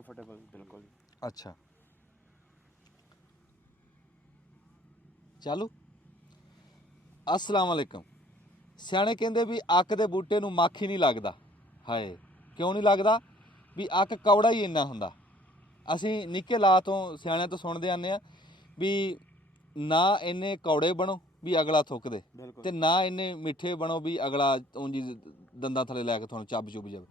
Comfortable ਬਿਲਕੁਲ। ਅੱਛਾ ਚਾਲੂ। अस्सलाम वालेकुम। ਸਿਆਣੇ ਕਹਿੰਦੇ ਵੀ ਅੱਕ ਦੇ ਬੂਟੇ ਨੂੰ ਮੱਖ ਹੀ ਨਹੀਂ ਲੱਗਦਾ। ਹਾਏ ਕਿਉਂ ਨਹੀਂ ਲੱਗਦਾ? ਵੀ ਅੱਕ ਕੌੜਾ ਹੀ ਇੰਨਾ ਹੁੰਦਾ। ਅਸੀਂ ਨਿੱਕੇ ਲਾ ਤੋਂ ਸਿਆਣਿਆਂ ਤੋਂ ਸੁਣਦੇ ਆਉਂਦੇ ਹਾਂ ਵੀ ਨਾ ਇੰਨੇ ਕੌੜੇ ਬਣੋ ਵੀ ਅਗਲਾ ਥੁੱਕ ਦੇ, ਤੇ ਨਾ ਇੰਨੇ ਮਿੱਠੇ ਬਣੋ ਵੀ ਅਗਲਾ ਉਂਝ ਦੰਦਾਂ ਥੱਲੇ ਲੈ ਕੇ ਤੁਹਾਨੂੰ ਚੱਬ ਚੁੱਬ ਜਾਵੇ।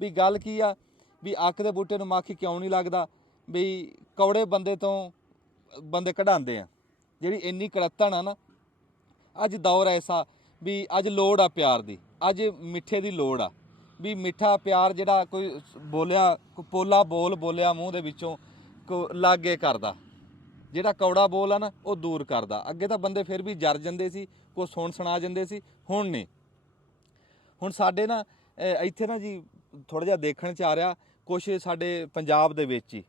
ਵੀ ਗੱਲ ਕੀ ਆ ਵੀ ਅੱਕ ਦੇ ਬੂਟੇ ਨੂੰ ਮੱਖ ਕਿਉਂ ਨਹੀਂ ਲੱਗਦਾ? ਵੀ ਕੌੜੇ ਬੰਦੇ ਤੋਂ ਬੰਦੇ ਕਢਾਉਂਦੇ ਆ। ਜਿਹੜੀ ਇੰਨੀ ਕੜੱਤਣ ਆ ਨਾ, ਅੱਜ ਦੌਰ ਐਸਾ ਵੀ ਅੱਜ ਲੋੜ ਆ ਪਿਆਰ ਦੀ, ਅੱਜ ਮਿੱਠੇ ਦੀ ਲੋੜ ਆ। ਵੀ ਮਿੱਠਾ ਪਿਆਰ ਜਿਹੜਾ ਕੋਈ ਬੋਲਿਆ, ਪੋਲਾ ਬੋਲ ਬੋਲਿਆ ਮੂੰਹ ਦੇ ਵਿੱਚੋਂ ਲਾਗੇ ਕਰਦਾ, ਜਿਹੜਾ ਕੌੜਾ ਬੋਲ ਆ ਨਾ ਉਹ ਦੂਰ ਕਰਦਾ। ਅੱਗੇ ਤਾਂ ਬੰਦੇ ਫਿਰ ਵੀ ਜਰ ਜਾਂਦੇ ਸੀ, ਕੁਛ ਸੁਣਾ ਜਾਂਦੇ ਸੀ, ਹੁਣ ਨਹੀਂ। ਹੁਣ ਸਾਡੇ ਨਾ ਇੱਥੇ ਨਾ ਜੀ ਥੋੜ੍ਹਾ ਜਿਹਾ ਦੇਖਣ 'ਚ ਆ ਰਿਹਾ, ਕੁਛ ਸਾਡੇ ਪੰਜਾਬ ਦੇ ਵਿੱਚ ਹੀ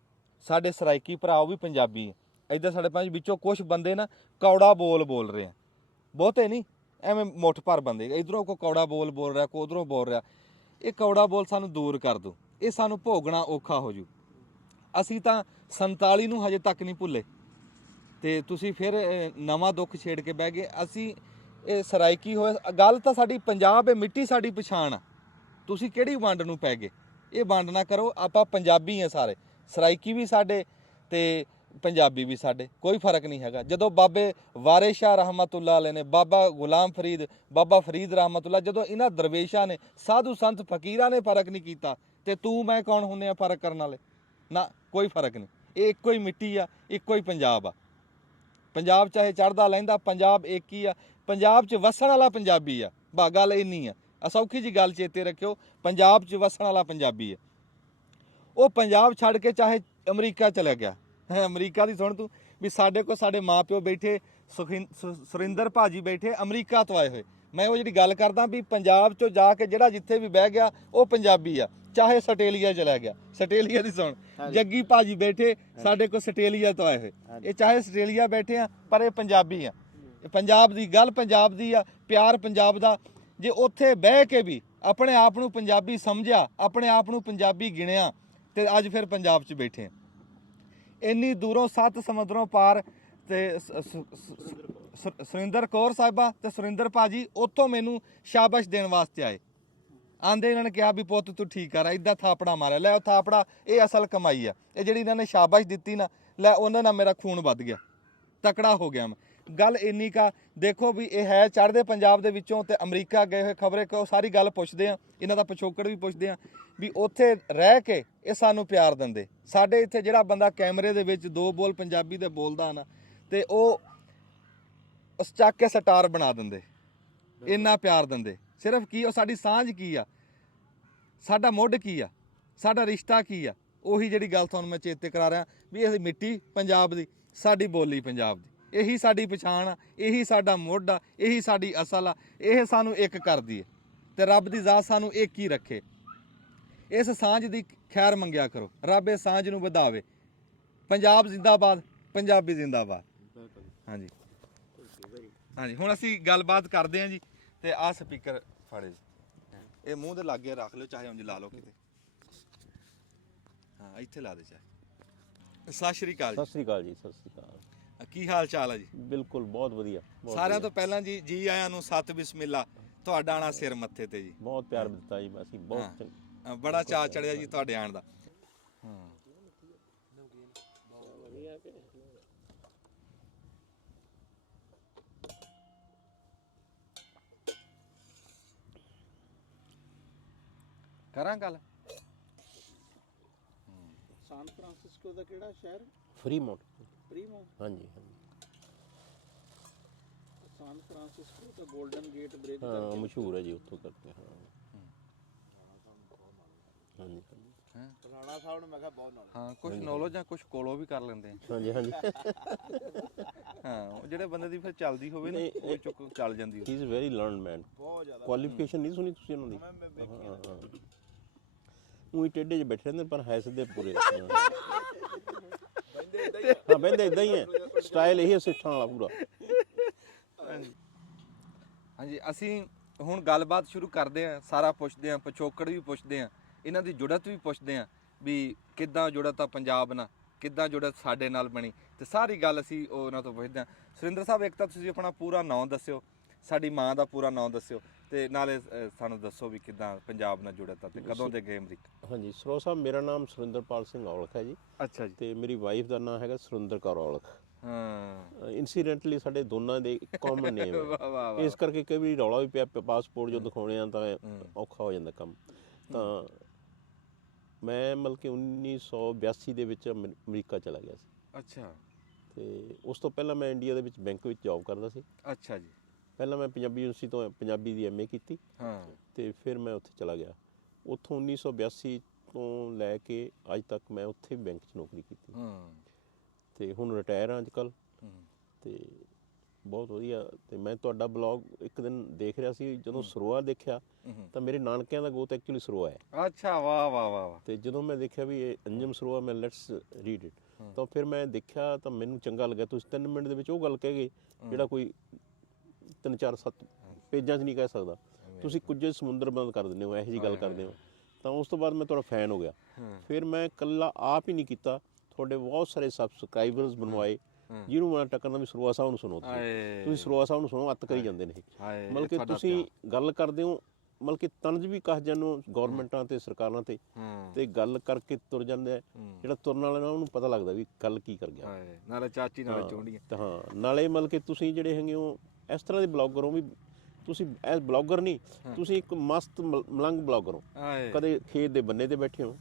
ਸਾਡੇ ਸਰਾਇਕੀ ਭਰਾ ਉਹ ਵੀ ਪੰਜਾਬੀ ਹੈ। ਇੱਧਰ ਸਾਡੇ ਪੰਜ ਵਿੱਚੋਂ ਕੁਛ ਬੰਦੇ ਨਾ ਕੌੜਾ ਬੋਲ ਰਹੇ ਆ, ਬਹੁਤੇ ਨਹੀਂ, ਐਵੇਂ ਮੁੱਠ ਭਰ ਬੰਦੇ। ਇੱਧਰੋਂ ਕੋਈ ਕੌੜਾ ਬੋਲ ਰਿਹਾ, ਕੋਈ ਉੱਧਰੋਂ ਬੋਲ ਰਿਹਾ। ਇਹ ਕੌੜਾ ਬੋਲ ਸਾਨੂੰ ਦੂਰ ਕਰ ਦਿਓ, ਇਹ ਸਾਨੂੰ ਭੋਗਣਾ ਔਖਾ ਹੋ ਜੂ। ਅਸੀਂ ਤਾਂ 47 ਨੂੰ ਹਜੇ ਤੱਕ ਨਹੀਂ ਭੁੱਲੇ, ਤੇ ਤੁਸੀਂ ਫਿਰ ਨਵਾਂ ਦੁੱਖ ਛੇੜ ਕੇ ਬਹਿ ਗਏ। ਅਸੀਂ ਇਹ ਸਰਾਇਕੀ ਹੋਏ, ਗੱਲ ਤਾਂ ਸਾਡੀ ਪੰਜਾਬ ਹੈ, ਮਿੱਟੀ ਸਾਡੀ ਪਛਾਣ ਆ। ਤੁਸੀਂ ਕਿਹੜੀ ਵੰਡ ਨੂੰ ਪੈ ਗਏ? ਇਹ ਵੰਡ ਨਾ ਕਰੋ। ਆਪਾਂ ਪੰਜਾਬੀ ਆ ਸਾਰੇ, ਸਰਾਇਕੀ ਵੀ ਸਾਡੇ ਤੇ ਪੰਜਾਬੀ ਵੀ ਸਾਡੇ, ਕੋਈ ਫਰਕ ਨਹੀਂ ਹੈਗਾ। ਜਦੋਂ ਬਾਬੇ ਵਾਰਿਸ ਸ਼ਾਹ ਰਹਿਮਤੁल्लाह ਅਲੈਹ ਨੇ, ਬਾਬਾ ਗੁਲਾਮ ਫਰੀਦ, ਬਾਬਾ ਫਰੀਦ ਰਹਿਮਤੁल्लाह, ਜਦੋਂ ਇਹਨਾਂ ਦਰਵੇਸ਼ਾਂ ਨੇ, ਸਾਧੂ ਸੰਤ ਫਕੀਰਾਂ ਨੇ ਫਰਕ ਨਹੀਂ ਕੀਤਾ, ਤੇ ਤੂੰ ਮੈਂ ਕੌਣ ਹੁੰਨੇ ਆ ਫਰਕ ਕਰਨ ਵਾਲੇ? ਨਾ, ਕੋਈ ਫਰਕ ਨਹੀਂ। ਇਹ ਇੱਕੋ ਹੀ ਮਿੱਟੀ ਆ, ਇੱਕੋ ਹੀ ਪੰਜਾਬ ਆ। ਪੰਜਾਬ ਚਾਹੇ ਚੜ੍ਹਦਾ ਲਹਿੰਦਾ, ਪੰਜਾਬ ਇੱਕ ਹੀ ਆ। ਪੰਜਾਬ 'ਚ ਵਸਣ ਵਾਲਾ ਪੰਜਾਬੀ ਆ। ਬਾ ਗੱਲ ਇੰਨੀ ਆ, ਸੌਖੀ ਜੀ ਗੱਲ ਚੇਤੇ ਰੱਖਿਓ, ਪੰਜਾਬ 'ਚ ਵਸਣ ਵਾਲਾ ਪੰਜਾਬੀ ਆ। ਉਹ ਪੰਜਾਬ ਛੱਡ ਕੇ ਚਾਹੇ ਅਮਰੀਕਾ ਚਲਾ ਗਿਆ, ਅਮਰੀਕਾ ਦੀ ਸੁਣ ਤੂੰ, ਵੀ ਸਾਡੇ ਕੋਲ ਸਾਡੇ ਮਾਂ ਪਿਓ ਬੈਠੇ, ਸੁਰਿੰਦਰ ਭਾਜੀ ਬੈਠੇ ਅਮਰੀਕਾ ਤੋਂ ਆਏ ਹੋਏ। ਮੈਂ ਉਹ ਜਿਹੜੀ ਗੱਲ ਕਰਦਾ ਵੀ ਪੰਜਾਬ 'ਚੋਂ ਜਾ ਕੇ ਜਿਹੜਾ ਜਿੱਥੇ ਵੀ ਬਹਿ ਗਿਆ ਉਹ ਪੰਜਾਬੀ ਆ, ਚਾਹੇ ਆਸਟ੍ਰੇਲੀਆ ਚਲਾ ਗਿਆ। ਆਸਟ੍ਰੇਲੀਆ ਦੀ ਸੁਣ, ਜੱਗੀ ਭਾਜੀ ਬੈਠੇ ਸਾਡੇ ਕੋਲ ਆਸਟ੍ਰੇਲੀਆ ਤੋਂ ਆਏ ਹੋਏ, ਇਹ ਚਾਹੇ ਆਸਟ੍ਰੇਲੀਆ ਬੈਠੇ ਆ ਪਰ ਇਹ ਪੰਜਾਬੀ ਆ। ਪੰਜਾਬ ਦੀ ਗੱਲ ਪੰਜਾਬ ਦੀ ਆ, ਪਿਆਰ ਪੰਜਾਬ ਦਾ। ਜੇ ਉੱਥੇ ਬਹਿ ਕੇ ਵੀ ਆਪਣੇ ਆਪ ਨੂੰ ਪੰਜਾਬੀ ਸਮਝਿਆ, ਆਪਣੇ ਆਪ ਨੂੰ ਪੰਜਾਬੀ ਗਿਣਿਆ, ਤੇ ਅੱਜ ਫਿਰ ਪੰਜਾਬ 'ਚ ਬੈਠੇ ਆ। ਇੰਨੀ ਦੂਰੋਂ 7 ਸਮੁੰਦਰੋਂ ਪਾਰ, ਤੇ ਸੁਰਿੰਦਰ ਕੌਰ ਸਾਹਿਬਾ ਤੇ ਸੁਰਿੰਦਰ ਭਾਜੀ ਉੱਥੋਂ ਮੈਨੂੰ ਸ਼ਾਬਾਸ਼ ਦੇਣ ਵਾਸਤੇ ਆਏ। ਆਂਦੇ ਇਹਨਾਂ ਨੇ ਕਿਹਾ ਵੀ ਪੁੱਤ ਤੂੰ ਠੀਕ ਕਰ, ਇੱਦਾਂ ਥਾਪੜਾ ਮਾਰਿਆ। ਲੈ ਉਹ ਥਾਪੜਾ ਇਹ ਅਸਲ ਕਮਾਈ ਆ। ਇਹ ਜਿਹੜੀ ਇਹਨਾਂ ਨੇ ਸ਼ਾਬਾਸ਼ ਦਿੱਤੀ ਨਾ, ਲੈ ਉਹਨਾਂ ਨਾਲ ਮੇਰਾ ਖੂਨ ਵੱਧ ਗਿਆ, ਤਕੜਾ ਹੋ ਗਿਆ ਮੈਂ। ਗੱਲ ਇੰਨੀ ਕਾ ਦੇਖੋ ਵੀ ਇਹ ਹੈ ਚੜ੍ਹਦੇ ਪੰਜਾਬ ਦੇ ਵਿੱਚੋਂ, ਤੇ ਅਮਰੀਕਾ ਗਏ ਹੋਏ ਖਬਰੇ ਕੋ ਸਾਰੀ ਗੱਲ ਪੁੱਛਦੇ ਆ, ਇਹਨਾਂ ਦਾ ਪਿਛੋਕੜ ਵੀ ਪੁੱਛਦੇ ਆ ਵੀ ਉੱਥੇ ਰਹਿ ਕੇ ਇਹ ਸਾਨੂੰ ਪਿਆਰ ਦਿੰਦੇ। ਸਾਡੇ ਇੱਥੇ ਜਿਹੜਾ ਬੰਦਾ ਕੈਮਰੇ ਦੇ ਵਿੱਚ 2 ਬੋਲ ਪੰਜਾਬੀ ਦੇ ਬੋਲਦਾ ਨਾ, ਤੇ ਉਹ ਉਸ ਚੱਕ ਕੇ ਸਟਾਰ ਬਣਾ ਦਿੰਦੇ, ਇੰਨਾ ਪਿਆਰ ਦਿੰਦੇ। ਸਿਰਫ ਕੀ ਉਹ ਸਾਡੀ ਸਾਂਝ ਕੀ ਆ, ਸਾਡਾ ਮੁੱਢ ਕੀ ਆ, ਸਾਡਾ ਰਿਸ਼ਤਾ ਕੀ ਆ, ਉਹੀ ਜਿਹੜੀ ਗੱਲ ਤੁਹਾਨੂੰ ਮੈਂ ਚੇਤੇ ਕਰਾ ਰਿਹਾ ਵੀ ਇਹ ਮਿੱਟੀ ਪੰਜਾਬ ਦੀ, ਸਾਡੀ ਬੋਲੀ ਪੰਜਾਬ ਦੀ, ਇਹੀ ਸਾਡੀ ਪਛਾਣ ਆ, ਇਹੀ ਸਾਡਾ ਮੁੱਢ ਆ, ਇਹੀ ਸਾਡੀ ਅਸਲ ਆ। ਇਹ ਸਾਨੂੰ ਇੱਕ ਕਰਦੀ ਹੈ, ਤੇ ਰੱਬ ਦੀ ਜ਼ਾਤ ਸਾਨੂੰ ਇੱਕ ਹੀ ਰੱਖੇ। ਇਸ ਸਾਂਝ ਦੀ ਖੈਰ ਮੰਗਿਆ ਕਰੋ, ਰੱਬ ਇਸ ਸਾਂਝ ਨੂੰ ਵਧਾਵੇ। ਪੰਜਾਬ ਜ਼ਿੰਦਾਬਾਦ, ਪੰਜਾਬੀ ਜ਼ਿੰਦਾਬਾਦ। ਹਾਂਜੀ ਹਾਂਜੀ, ਹੁਣ ਅਸੀਂ ਗੱਲਬਾਤ ਕਰਦੇ ਹਾਂ ਜੀ। ਤੇ ਆਹ ਸਪੀਕਰ ਫੜੇ ਜੀ, ਇਹ ਮੂੰਹ ਦੇ ਲਾਗੇ ਰੱਖ ਲਿਓ, ਚਾਹੇ ਉਂਝ ਲਾ ਲਓ ਕਿਤੇ। ਹਾਂ ਇੱਥੇ ਲਾ ਦੇ ਚਾਹੇ। ਸਤਿ ਸ਼੍ਰੀ ਅਕਾਲ। ਸਤਿ ਸ਼੍ਰੀ ਅਕਾਲ ਜੀ। ਸਤਿ ਸ਼੍ਰੀ ਅਕਾਲ। ਕੀ ਹਾਲ ਚਾਲ ਹੈ ਜੀ? ਬਿਲਕੁਲ ਬਹੁਤ ਵਧੀਆ। ਸਾਰਿਆਂ ਤੋਂ ਪਹਿਲਾਂ ਜੀ ਜੀ ਆਇਆਂ ਨੂੰ, ਸਤ ਬਿਸਮਿਲ੍ਲਾ। ਤੁਹਾਡਾ ਆਣਾ ਸਿਰ ਮੱਥੇ ਤੇ ਜੀ, ਬਹੁਤ ਪਿਆਰ ਦਿੱਤਾ ਜੀ। ਅਸੀਂ ਬਹੁਤ ਬੜਾ ਚਾਅ ਚੜਿਆ ਜੀ ਤੁਹਾਡੇ ਆਉਣ ਦਾ। ਕਰਾਂ ਗੱਲ। ਸਾਨ ਫਰਾਂਸਿਸਕੋ ਦਾ ਕਿਹੜਾ ਸ਼ਹਿਰ? ਫਰੀਮੌਂਟ। ਫਰੀਮੌਂਟ। ਹਾਂਜੀ ਹਾਂਜੀ। ਸਾਨ ਫਰਾਂਸਿਸਕੋ ਦਾ 골ਡਨ ਗੇਟ ਬ੍ਰਿਜ ਹਾਂ ਮਸ਼ਹੂਰ ਹੈ ਜੀ, ਉੱਥੋਂ ਕਰਕੇ। ਹਾਂ ਹਾਂਜੀ ਹਾਂਜੀ। ਰਾਣਾ ਸਾਹਿਬ ਨੂੰ ਮੈਂ ਕਿਹਾ ਬਹੁਤ ਨੌਲੇਜ। ਹਾਂ ਕੁਝ ਨੌਲੇਜ ਜਾਂ ਕੁਝ ਕੋਲੋਂ ਵੀ ਕਰ ਲੈਂਦੇ ਆ। ਹਾਂਜੀ ਹਾਂਜੀ। ਹਾਂ ਜਿਹੜੇ ਬੰਦੇ ਦੀ ਫਿਰ ਚੱਲਦੀ ਹੋਵੇ ਨਾ, ਉਹ ਚੁੱਕ ਚੱਲ ਜਾਂਦੀ ਹੈ। ਹੀ ਇਜ਼ ਵੈਰੀ ਲਰਨਡ ਮੈਨ। ਬਹੁਤ ਜ਼ਿਆਦਾ ਕੁਆਲੀਫਿਕੇਸ਼ਨ ਨਹੀਂ ਸੁਣੀ ਤੁਸੀਂ ਉਹਨਾਂ ਦੀ? ਹਾਂ ਉਹੀ ਟੇਢੇ 'ਚ ਬੈਠੇ ਰਹਿੰਦੇ ਪਰ ਹੈ ਸਿੱਧੇ ਪੂਰੇ। ਹਾਂ ਬਹਿੰਦੇ ਇਦਾਂ ਹੀ ਹੈ, ਸਟਾਈਲ ਇਹੀ ਸਿੱਠਾਂ ਵਾਲਾ ਪੂਰਾ। ਹਾਂਜੀ ਅਸੀਂ ਹੁਣ ਗੱਲਬਾਤ ਸ਼ੁਰੂ ਕਰਦੇ ਹਾਂ, ਸਾਰਾ ਪੁੱਛਦੇ ਹਾਂ, ਪਿਛੋਕੜ ਵੀ ਪੁੱਛਦੇ ਹਾਂ, ਇਹਨਾਂ ਦੀ ਜੁੜਤ ਵੀ ਪੁੱਛਦੇ ਹਾਂ ਵੀ ਕਿੱਦਾਂ ਜੁੜਤ ਆ ਪੰਜਾਬ ਨਾਲ, ਕਿੱਦਾਂ ਜੁੜਤ ਸਾਡੇ ਨਾਲ ਬਣੀ, ਤੇ ਸਾਰੀ ਗੱਲ ਅਸੀਂ ਉਹਨਾਂ ਤੋਂ ਪੁੱਛਦੇ ਹਾਂ। ਸੁਰਿੰਦਰ ਸਾਹਿਬ, ਇੱਕ ਤਾਂ ਤੁਸੀਂ ਆਪਣਾ ਪੂਰਾ ਨਾਂ ਦੱਸਿਓ, ਸਾਡੀ ਮਾਂ ਦਾ ਪੂਰਾ ਨਾਂ ਦੱਸਿਓ, ਤੇ ਨਾਲੇ ਸਾਨੂੰ ਦੱਸੋ ਵੀ ਕਿੱਦਾਂ ਪੰਜਾਬ ਨਾਲ ਜੁੜਤ ਆ ਤੇ ਕਦੋਂ ਦੇ ਗਏ ਅਮਰੀਕਾ। ਹਾਂਜੀ ਸਰੋਜ ਸਾਹਿਬ, ਮੇਰਾ ਨਾਮ ਸੁਰਿੰਦਰਪਾਲ ਸਿੰਘ ਔਲਖ ਹੈ ਜੀ। ਅੱਛਾ ਜੀ। ਤੇ ਮੇਰੀ ਵਾਈਫ ਦਾ ਨਾਮ ਹੈਗਾ ਸੁਰਿੰਦਰ ਕੌਰ ਔਲਖ। ਹਾਂ, ਇਨਸੀਡੈਂਟਲੀ ਸਾਡੇ ਦੋਨਾਂ ਦੇ ਕਾਮਨ ਨੇਮ ਵਾਹ ਹੈ, ਵਾਹ ਵਾਹ। ਇਸ ਕਰਕੇ ਕਈ ਵਾਰੀ ਰੌਲਾ ਵੀ ਪਿਆ ਪਾਸਪੋਰਟ ਜੋ ਦਿਖਾਉਣੇ ਆ ਤਾਂ ਔਖਾ ਹੋ ਜਾਂਦਾ ਕੰਮ। ਤਾਂ ਮੈਂ ਮਤਲਬ ਕਿ 1982 ਦੇ ਵਿੱਚ ਅਮਰੀਕਾ ਚਲਾ ਗਿਆ ਸੀ। ਅੱਛਾ। ਤੇ ਉਸ ਤੋਂ ਪਹਿਲਾਂ ਮੈਂ ਇੰਡੀਆ ਦੇ ਵਿੱਚ ਬੈਂਕ ਵਿੱਚ ਜੌਬ ਕਰਦਾ ਸੀ। ਅੱਛਾ ਜੀ। ਪਹਿਲਾਂ ਮੈਂ ਪੰਜਾਬੀ ਯੂਨੀਵਰਸਿਟੀ ਤੋਂ ਪੰਜਾਬੀ ਦੀ MA ਕੀਤੀ, ਹਾਂ। ਤੇ ਫਿਰ ਮੈਂ ਉੱਥੇ ਚਲਾ ਗਿਆ। ਉੱਥੋਂ 1982 ਤੋਂ ਲੈ ਕੇ ਅੱਜ ਤੱਕ ਮੈਂ ਉੱਥੇ ਬੈਂਕ 'ਚ ਨੌਕਰੀ ਕੀਤੀ। ਹਾਂ। ਤੇ ਹੁਣ ਰਿਟਾਇਰ ਹਾਂ ਅੱਜ ਕੱਲ੍ਹ। ਹੂੰ। ਤੇ ਬਹੁਤ ਵਧੀਆ। ਤੇ ਮੈਂ ਤੁਹਾਡਾ ਬਲੌਗ ਇੱਕ ਦਿਨ ਦੇਖ ਰਿਹਾ ਸੀ, ਜਦੋਂ ਸਰੋਆ ਦੇਖਿਆ ਤਾਂ ਮੇਰੇ ਨਾਨਕਿਆਂ ਦਾ ਗੋਤ ਐਕਚੁਅਲੀ ਸਰੋਆ ਹੈ। ਅੱਛਾ, ਵਾਹ ਵਾਹ ਵਾਹ ਵਾਹ। ਤੇ ਜਦੋਂ ਮੈਂ ਦੇਖਿਆ ਵੀ ਇਹ ਅੰਜਮ ਸਰੋਆ, ਮੈਂ ਲੈਟਸ ਰੀਡ ਇਟ, ਤਾਂ ਫਿਰ ਮੈਂ ਦੇਖਿਆ ਤਾਂ ਮੈਨੂੰ ਚੰਗਾ ਲੱਗਿਆ। ਤੁਸੀਂ 3 ਮਿੰਟ ਦੇ ਵਿੱਚ ਉਹ ਗੱਲ ਕਹਿ ਗਏ ਜਿਹੜਾ ਕੋਈ 3 4 7 ਪੇਜਾਂ 'ਚ ਨਹੀਂ ਕਹਿ ਸਕਦਾ। ਤੁਸੀਂ ਕੁਝ ਸਮੁੰਦਰ ਬੰਦ ਕਰ ਦਿੰਦੇ ਹੋ, ਇਹੋ ਜਿਹੀ ਗੱਲ ਕਰਦੇ ਹੋ। ਤਾਂ ਉਸ ਤੋਂ ਬਾਅਦ ਮੈਂ ਤੁਹਾਡਾ ਫੈਨ ਹੋ ਗਿਆ। ਫਿਰ ਮੈਂ ਇਕੱਲਾ ਆਪ ਹੀ ਨਹੀਂ ਕੀਤਾ, ਤੁਹਾਡੇ ਬਹੁਤ ਸਾਰੇ ਸਬਸਕ੍ਰਾਈਬਰਸ ਬਣਵਾਏ, ਜਿਹਨੂੰ ਮੈਂ ਟੱਕਰਨਾ ਵੀ ਸਰੋਆ ਸਾਹਿਬ ਨੂੰ ਸੁਣੋ, ਤੁਸੀਂ ਸਰੋਆ ਸਾਹਿਬ ਨੂੰ ਸੁਣੋ, ਅੱਤ ਕਰੀ ਜਾਂਦੇ ਨੇ। ਮਤਲਬ ਕਿ ਤੁਸੀਂ ਗੱਲ ਕਰਦੇ ਹੋ, ਮਤਲਬ ਕਿ ਤਨਜ ਵੀ ਕਹ ਜਾਨੂੰ ਗੌਰਮੈਂਟਾਂ ਤੇ ਸਰਕਾਰਾਂ ਤੇ ਗੱਲ ਕਰਕੇ ਤੁਰ ਜਾਂਦੇ ਆ। ਜਿਹੜਾ ਤੁਰਨ ਵਾਲਾ ਨਾ ਉਹਨੂੰ ਪਤਾ ਲੱਗਦਾ ਵੀ ਗੱਲ ਕੀ ਕਰ ਗਿਆ। ਨਾਲੇ ਚਾਚੀ ਨਾਲ ਚੁੰਡੀਆਂ। ਹਾਂ, ਨਾਲੇ ਮਤਲਬ ਕਿ ਤੁਸੀਂ ਜਿਹੜੇ ਹੈਗੇ ਹੋ ਇਸ ਤਰ੍ਹਾਂ ਦੇ ਬਲੌਗਰ ਹੋ ਵੀ ਤੁਸੀਂ ਐਜ਼ ਬਲੌਗਰ ਨਹੀਂ, ਤੁਸੀਂ ਇੱਕ ਮਸਤ ਮਲੰਗ ਬਲੌਗਰ ਹੋ। ਕਦੇ ਖੇਤ ਦੇ ਬੰਨੇ ਤੇ ਬੈਠੇ ਹੋ,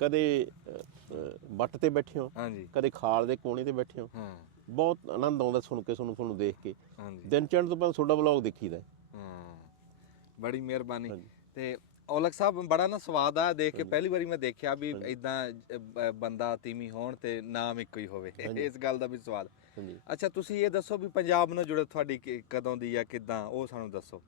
ਕਦੇ ਵੱਟ ਤੇ ਬੈਠੇ ਹੋ, ਕਦੇ ਖਾਲ ਦੇ ਕੋਨੇ ਤੇ ਬੈਠੇ ਹੋ। ਬਹੁਤ ਆਨੰਦ ਆਉਂਦਾ ਸੁਣ ਕੇ, ਤੁਹਾਨੂੰ ਦੇਖ ਕੇ। ਦਿਨ ਚੜ੍ਹਨ ਤੋਂ ਪਹਿਲਾਂ ਤੁਹਾਡਾ ਬਲੌਗ ਦੇਖੀਦਾ। ਬੜੀ ਮਿਹਰਬਾਨੀ। ਤੇ ਔਲਖ ਸਾਹਿਬ, ਬੜਾ ਨਾ ਸਵਾਦ ਆ ਦੇਖ ਕੇ। ਪਹਿਲੀ ਵਾਰੀ ਮੈਂ ਦੇਖਿਆ ਵੀ ਇਦਾਂ ਬੰਦਾ ਤੀਮੀ ਹੋਣ ਤੇ ਨਾਮ ਇੱਕੋ ਹੀ ਹੋਵੇ, ਇਸ ਗੱਲ ਦਾ ਵੀ ਸਵਾਦ। ਅੱਛਾ, ਤੁਸੀਂ ਇਹ ਦੱਸੋ ਵੀ ਪੰਜਾਬ ਨਾਲ ਜੁੜੇ ਤੁਹਾਡੀ ਕਦੋਂ ਦੀ ਆ, ਕਿੱਦਾਂ, ਉਹ ਸਾਨੂੰ ਦੱਸੋ।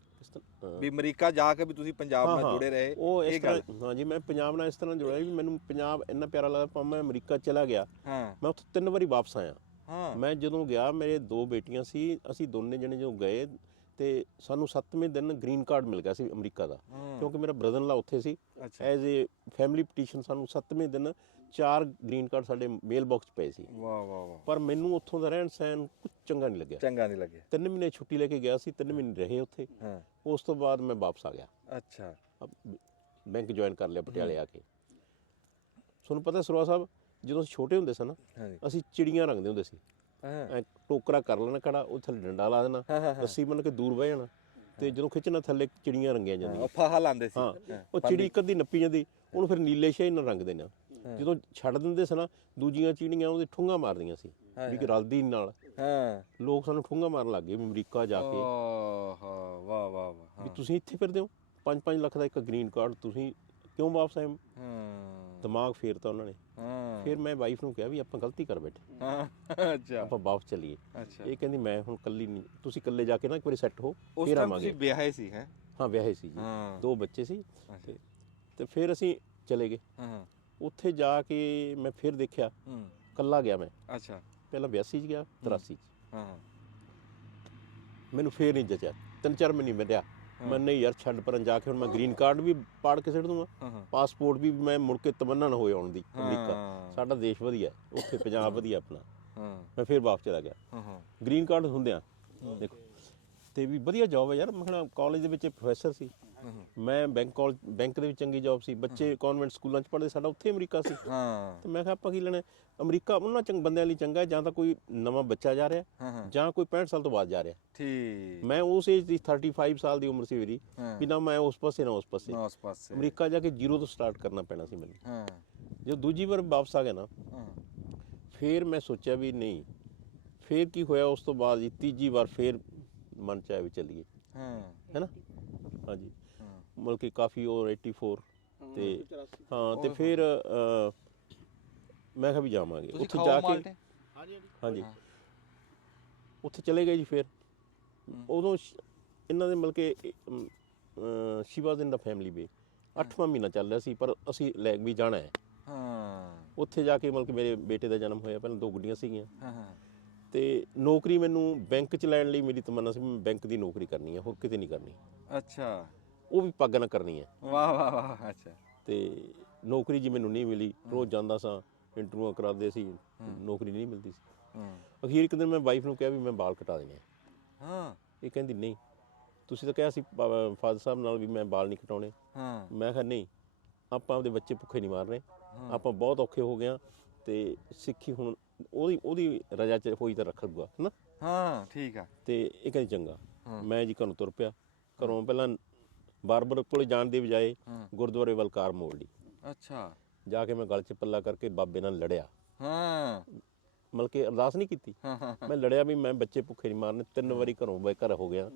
ਵੀ ਅਮਰੀਕਾ ਜਾ ਕੇ ਵੀ ਤੁਸੀਂ ਪੰਜਾਬ ਨਾਲ ਜੁੜੇ ਰਹੇ, ਉਹ ਇਸ ਤਰ੍ਹਾਂ। ਹਾਂਜੀ, ਮੈਂ ਪੰਜਾਬ ਨਾਲ ਇਸ ਤਰ੍ਹਾਂ ਜੁੜਿਆ ਵੀ ਮੈਨੂੰ ਪੰਜਾਬ ਇੰਨਾ ਪਿਆਰਾ ਲੱਗਦਾ। ਮੈਂ ਅਮਰੀਕਾ ਚਲਾ ਗਿਆ, ਮੈਂ ਉੱਥੇ 3 ਵਾਰੀ ਵਾਪਸ ਆਇਆ। ਮੈਂ ਜਦੋਂ ਗਿਆ, ਮੇਰੇ 2 ਬੇਟੀਆਂ ਸੀ, ਅਸੀਂ ਦੋਨੇ ਜਣੇ ਜਦੋਂ ਗਏ ਤੇ ਸਾਨੂੰ 7ਵੇਂ ਦਿਨ ਗ੍ਰੀਨ ਕਾਰਡ ਮਿਲ ਗਿਆ ਸੀ ਅਮਰੀਕਾ ਦਾ, ਕਿਉਂਕਿ ਮੇਰਾ ਬ੍ਰਦਰ ਲਾ ਉੱਥੇ ਸੀ। ਐਜ਼ ਏ ਫੈਮਿਲੀ ਪਟੀਸ਼ਨ ਸਾਨੂੰ 7ਵੇਂ ਦਿਨ 4 ਗ੍ਰੀਨ ਕਾਰਡ ਸਾਡੇ ਮੇਲ ਬਾਕਸ ਪਏ ਸੀ। ਵਾਹ ਵਾਹ ਵਾਹ। ਪਰ ਮੈਨੂੰ ਉੱਥੋਂ ਦਾ ਰਹਿਣ ਸਹਿਣ ਕੁਝ ਚੰਗਾ ਨਹੀਂ ਲੱਗਿਆ। 3 ਮਹੀਨੇ ਛੁੱਟੀ ਲੈ ਕੇ ਗਿਆ ਸੀ, 3 ਮਹੀਨੇ ਰਹੇ ਉੱਥੇ। ਉਸ ਤੋਂ ਬਾਅਦ ਮੈਂ ਵਾਪਸ ਆ ਗਿਆ। ਅੱਛਾ। ਬੈਂਕ ਜੁਆਇਨ ਕਰ ਲਿਆ ਪਟਿਆਲੇ ਆ ਕੇ। ਤੁਹਾਨੂੰ ਪਤਾ ਸਰੋਆ ਸਾਹਿਬ, ਜਦੋਂ ਅਸੀਂ ਛੋਟੇ ਹੁੰਦੇ ਸਨ, ਅਸੀਂ ਚਿੜੀਆਂ ਰੰਗਦੇ ਹੁੰਦੇ ਸੀ। ਟੋਕਰਾ ਕਰ ਲੈਣਾ ਖੜਾ, ਉਹ ਥੱਲੇ ਡੰਡਾ ਲਾ ਦੇਣਾ, ਰੱਸੀ ਬੰਨ ਕੇ ਦੂਰ ਬਹਿ ਜਾਣਾ, ਤੇ ਜਦੋਂ ਖਿੱਚਣਾ ਥੱਲੇ ਚਿੜੀਆਂ ਰੰਗੀਆਂ ਜਾਂਦੀਆਂ। ਫਾਹਾ ਲਾਉਂਦੇ ਸੀ। ਉਹ ਚਿੜੀ ਇੱਕ ਅੱਧੀ ਨੱਪੀ ਜਾਂਦੀ, ਉਹਨੂੰ ਫਿਰ ਨੀਲੇ ਸ਼ਾਹੀ ਨਾਲ ਰੰਗ ਦੇਣਾ। ਜਦੋਂ ਛੱਡ ਦਿੰਦੇ ਸੀ ਨਾ, ਦੂਜੀਆਂ ਚਿੜੀਆਂ ਉਹਦੇ ਠੁੰਗਾ ਮਾਰਦੀਆਂ ਸੀ ਵੀ ਕਿ ਰਲਦੀ ਨਾਲ। ਲੋਕ ਸਾਨੂੰ ਠੁੰਗਾ ਮਾਰਨ ਲੱਗ ਗਏ ਅਮਰੀਕਾ ਜਾ ਕੇ। ਵਾਹ ਵਾਹ ਵਾਹ। ਵੀ ਤੁਸੀਂ ਇੱਥੇ ਫਿਰਦੇ ਹੋ, 5-5 ਲੱਖ ਦਾ ਇੱਕ ਗ੍ਰੀਨ ਕਾਰਡ, ਤੁਸੀਂ ਕਿਉਂ ਵਾਪਸ ਆਏ? ਦਿਮਾਗ ਫੇਰਤਾ ਉਹਨਾਂ ਨੇ। ਫਿਰ ਮੈਂ ਵਾਈਫ ਨੂੰ ਕਿਹਾ ਵੀ ਆਪਾਂ ਗਲਤੀ ਕਰ ਬੈਠੇ, ਆਪਾਂ ਵਾਪਸ ਚੱਲੀਏ। ਇਹ ਕਹਿੰਦੀ ਮੈਂ ਹੁਣ ਕੱਲੀ ਨਹੀਂ, ਤੁਸੀਂ ਇਕੱਲੇ ਜਾ ਕੇ ਨਾ ਇੱਕ ਵਾਰੀ ਸੈੱਟ ਹੋ, ਫਿਰ ਆਵਾਂਗੇ। ਤੁਸੀਂ ਵਿਆਹੇ ਸੀ? ਹੈ, ਹਾਂ ਵਿਆਹੇ ਸੀ ਜੀ, 2 ਬੱਚੇ ਸੀ। ਤੇ ਫਿਰ ਅਸੀਂ ਚਲੇ ਗਏ। ਉੱਥੇ ਜਾ ਕੇ ਮੈਂ ਫਿਰ ਦੇਖਿਆ, ਇਕੱਲਾ ਗਿਆ ਮੈਂ। ਅੱਛਾ। ਪਹਿਲਾਂ 82 'ਚ ਗਿਆ, 83 'ਚ। ਮੈਨੂੰ ਫੇਰ ਨਹੀਂ ਜਚਿਆ, 3-4 ਮਹੀਨੇ ਮੈਂ ਰਿਹਾ। ਮੈਂ ਨਹੀਂ ਯਾਰ, ਛੱਡ ਪਰਨ, ਜਾ ਕੇ ਹੁਣ ਮੈਂ ਗ੍ਰੀਨ ਕਾਰਡ ਵੀ ਪਾੜ ਕੇ ਸਿੱਟ ਦੂੰਗਾ, ਪਾਸਪੋਰਟ ਵੀ ਮੈਂ ਮੁੜ ਕੇ ਤਮੰਨਾ ਨਾ ਹੋਏ ਆਉਣ ਦੀ ਅਮਰੀਕਾ। ਸਾਡਾ ਦੇਸ਼ ਵਧੀਆ, ਉੱਥੇ ਪੰਜਾਬ ਵਧੀਆ ਆਪਣਾ। ਮੈਂ ਫਿਰ ਵਾਪਸ ਚਲਾ ਗਿਆ ਗ੍ਰੀਨ ਕਾਰਡ ਹੁੰਦਿਆਂ। ਦੇਖੋ, ਤੇ ਵੀ ਵਧੀਆ ਜੌਬ ਹੈ ਯਾਰ। ਮੈਂ ਕਾਲਜ ਦੇ ਵਿੱਚ ਪ੍ਰੋਫੈਸਰ ਸੀ, ਮੈਂ ਬੈਂਕ ਦੇ ਵਿੱਚ ਚੰਗੀ ਜੌਬ ਸੀ। ਬੱਚੇ ਕਨਵੈਂਟ ਸਕੂਲਾਂ 'ਚ ਪੜ੍ਹਦੇ, ਸਾਡਾ ਉੱਥੇ ਅਮਰੀਕਾ ਸੀ। ਤੇ ਮੈਂ ਕਿਹਾ ਆਪਾਂ ਕੀ ਲੈਣਾ, ਅਮਰੀਕਾ ਉਹਨਾਂ ਬੰਦਿਆਂ ਲਈ ਚੰਗਾ, ਜਾਂ ਤਾਂ ਕੋਈ ਨਵਾਂ ਬੱਚਾ ਜਾ ਰਿਹਾ, ਜਾਂ ਕੋਈ 65 ਸਾਲ ਤੋਂ ਬਾਅਦ ਜਾ ਰਿਹਾ। ਠੀਕ। ਮੈਂ ਉਸ ਏਜ ਦੀ 35 ਸਾਲ ਦੀ ਉਮਰ ਸੀ ਮੇਰੀ, ਵੀ ਨਾ ਮੈਂ ਉਸ ਪਾਸੇ ਨਾ ਉਸ ਪਾਸੇ। ਅਮਰੀਕਾ ਜਾ ਕੇ 0 ਤੋਂ ਸਟਾਰਟ ਕਰਨਾ ਪੈਣਾ ਸੀ ਮੈਨੂੰ। ਜਦੋਂ ਦੂਜੀ ਵਾਰ ਵਾਪਸ ਆ ਗਿਆ ਨਾ, ਫਿਰ ਮੈਂ ਸੋਚਿਆ ਵੀ ਨਹੀਂ। ਫਿਰ ਕੀ ਹੋਇਆ ਉਸ ਤੋਂ ਬਾਅਦ ਜੀ, ਤੀਜੀ ਵਾਰ ਫਿਰ ਮਨ 'ਚ ਆਇਆ ਵੀ ਚੱਲੀਏ, ਹੈ ਨਾ। ਹਾਂਜੀ, ਮਤਲਬ ਕਿ ਕਾਫੀ ਉਹ 84 ਤੇ ਤੇ ਫਿਰ ਮੈਂ ਕਿਹਾ ਵੀ ਜਾਵਾਂਗੇ ਉੱਥੇ ਜਾ ਕੇ। ਹਾਂਜੀ, ਉੱਥੇ ਚਲੇ ਗਏ ਜੀ। ਫਿਰ ਉਦੋਂ ਇਹਨਾਂ ਦੇ ਮਤਲਬ ਕਿ ਸ਼ੀ ਵਾਜ਼ ਇਨ ਦਾ ਫੈਮਿਲੀ ਵੇ। 8ਵਾਂ ਮਹੀਨਾ ਚੱਲ ਰਿਹਾ ਸੀ, ਪਰ ਅਸੀਂ ਲੈ ਵੀ ਜਾਣਾ ਹੈ। ਉੱਥੇ ਜਾ ਕੇ ਮਤਲਬ ਕਿ ਮੇਰੇ ਬੇਟੇ ਦਾ ਜਨਮ ਹੋਇਆ, ਪਹਿਲਾਂ 2 ਗੁੱਡੀਆਂ ਸੀਗੀਆਂ। ਤੇ ਨੌਕਰੀ ਮੈਨੂੰ ਬੈਂਕ 'ਚ ਲੈਣ ਲਈ ਮੇਰੀ ਤਮੰਨਾ ਸੀ, ਮੈਂ ਬੈਂਕ ਦੀ ਨੌਕਰੀ ਕਰਨੀ ਹੈ, ਹੋਰ ਕਿਤੇ ਨਹੀਂ ਕਰਨੀ। ਅੱਛਾ। ਉਹ ਵੀ ਪੱਗ ਨਾ ਕਰਨੀ ਹੈ। ਵਾਹ ਵਾਹ ਵਾਹ। ਅੱਛਾ। ਤੇ ਨੌਕਰੀ ਜੀ ਮੈਨੂੰ ਨਹੀਂ ਮਿਲੀ, ਰੋਜ਼ ਜਾਂਦਾ ਸਾਂ, ਇੰਟਰਵਿਊ ਕਰਾਉਂਦੇ ਸੀ, ਨੌਕਰੀ ਨਹੀਂ ਮਿਲਦੀ ਸੀ। ਅਖੀਰ ਇੱਕ ਦਿਨ ਮੈਂ ਵਾਈਫ ਨੂੰ ਕਿਹਾ ਵੀ ਮੈਂ ਵਾਲ ਕਟਾ ਦੇਣੇ ਆ। ਹਾਂ ਇਹ ਕਹਿੰਦੀ ਨਹੀਂ, ਤੁਸੀਂ ਤਾਂ ਕਿਹਾ ਸੀ ਫਾਦਰ ਸਾਹਿਬ ਨਾਲ ਵੀ ਮੈਂ ਵਾਲ ਨਹੀਂ ਕਟਾਉਣੇ। ਹਾਂ ਮੈਂ ਕਿਹਾ ਨਹੀਂ, ਆਪਾਂ ਆਪਦੇ ਬੱਚੇ ਭੁੱਖੇ ਨਹੀਂ ਮਾਰਨੇ, ਆਪਾਂ ਬਹੁਤ ਔਖੇ ਹੋ ਗਏ ਹਾਂ ਤੇ ਸਿੱਖੀ ਹੁਣ ਉਹਦੀ ਰਜਾ 'ਚ ਹੋਈ ਤਾਂ ਰੱਖੂਗਾ ਹੈ ਨਾ। ਹਾਂ ਠੀਕ ਆ। ਤੇ ਇਹ ਕਹਿੰਦੀ ਚੰਗਾ। ਮੈਂ ਜੀ ਘਰੋਂ ਤੁਰ ਪਿਆ। ਘਰੋਂ ਪਹਿਲਾਂ ਬਾਰਬਰ ਕੋਲੇ ਜਾਣ ਦੀ ਬਜਾਏ ਗੁਰਦੁਆਰੇ ਵੱਲ ਕਾਰ ਮੋੜ ਲਈ। ਅੱਛਾ। ਜਾ ਕੇ ਮੈਂ ਗਲ 'ਚ ਪੱਲਾ ਕਰਕੇ ਬਾਬੇ ਨਾਲ ਲੜਿਆ। ਹਾਂ ਮਤਲਬ ਕਿ ਅਰਦਾਸ ਨਹੀਂ ਕੀਤੀ, ਮੈਂ ਲੜਿਆ ਵੀ ਮੈਂ ਬੱਚੇ ਭੁੱਖੇ ਨਹੀਂ ਮਾਰਨੇ। 3 ਵਾਰੀ ਘਰੋਂ ਬੇਘਰ ਹੋ ਗਿਆ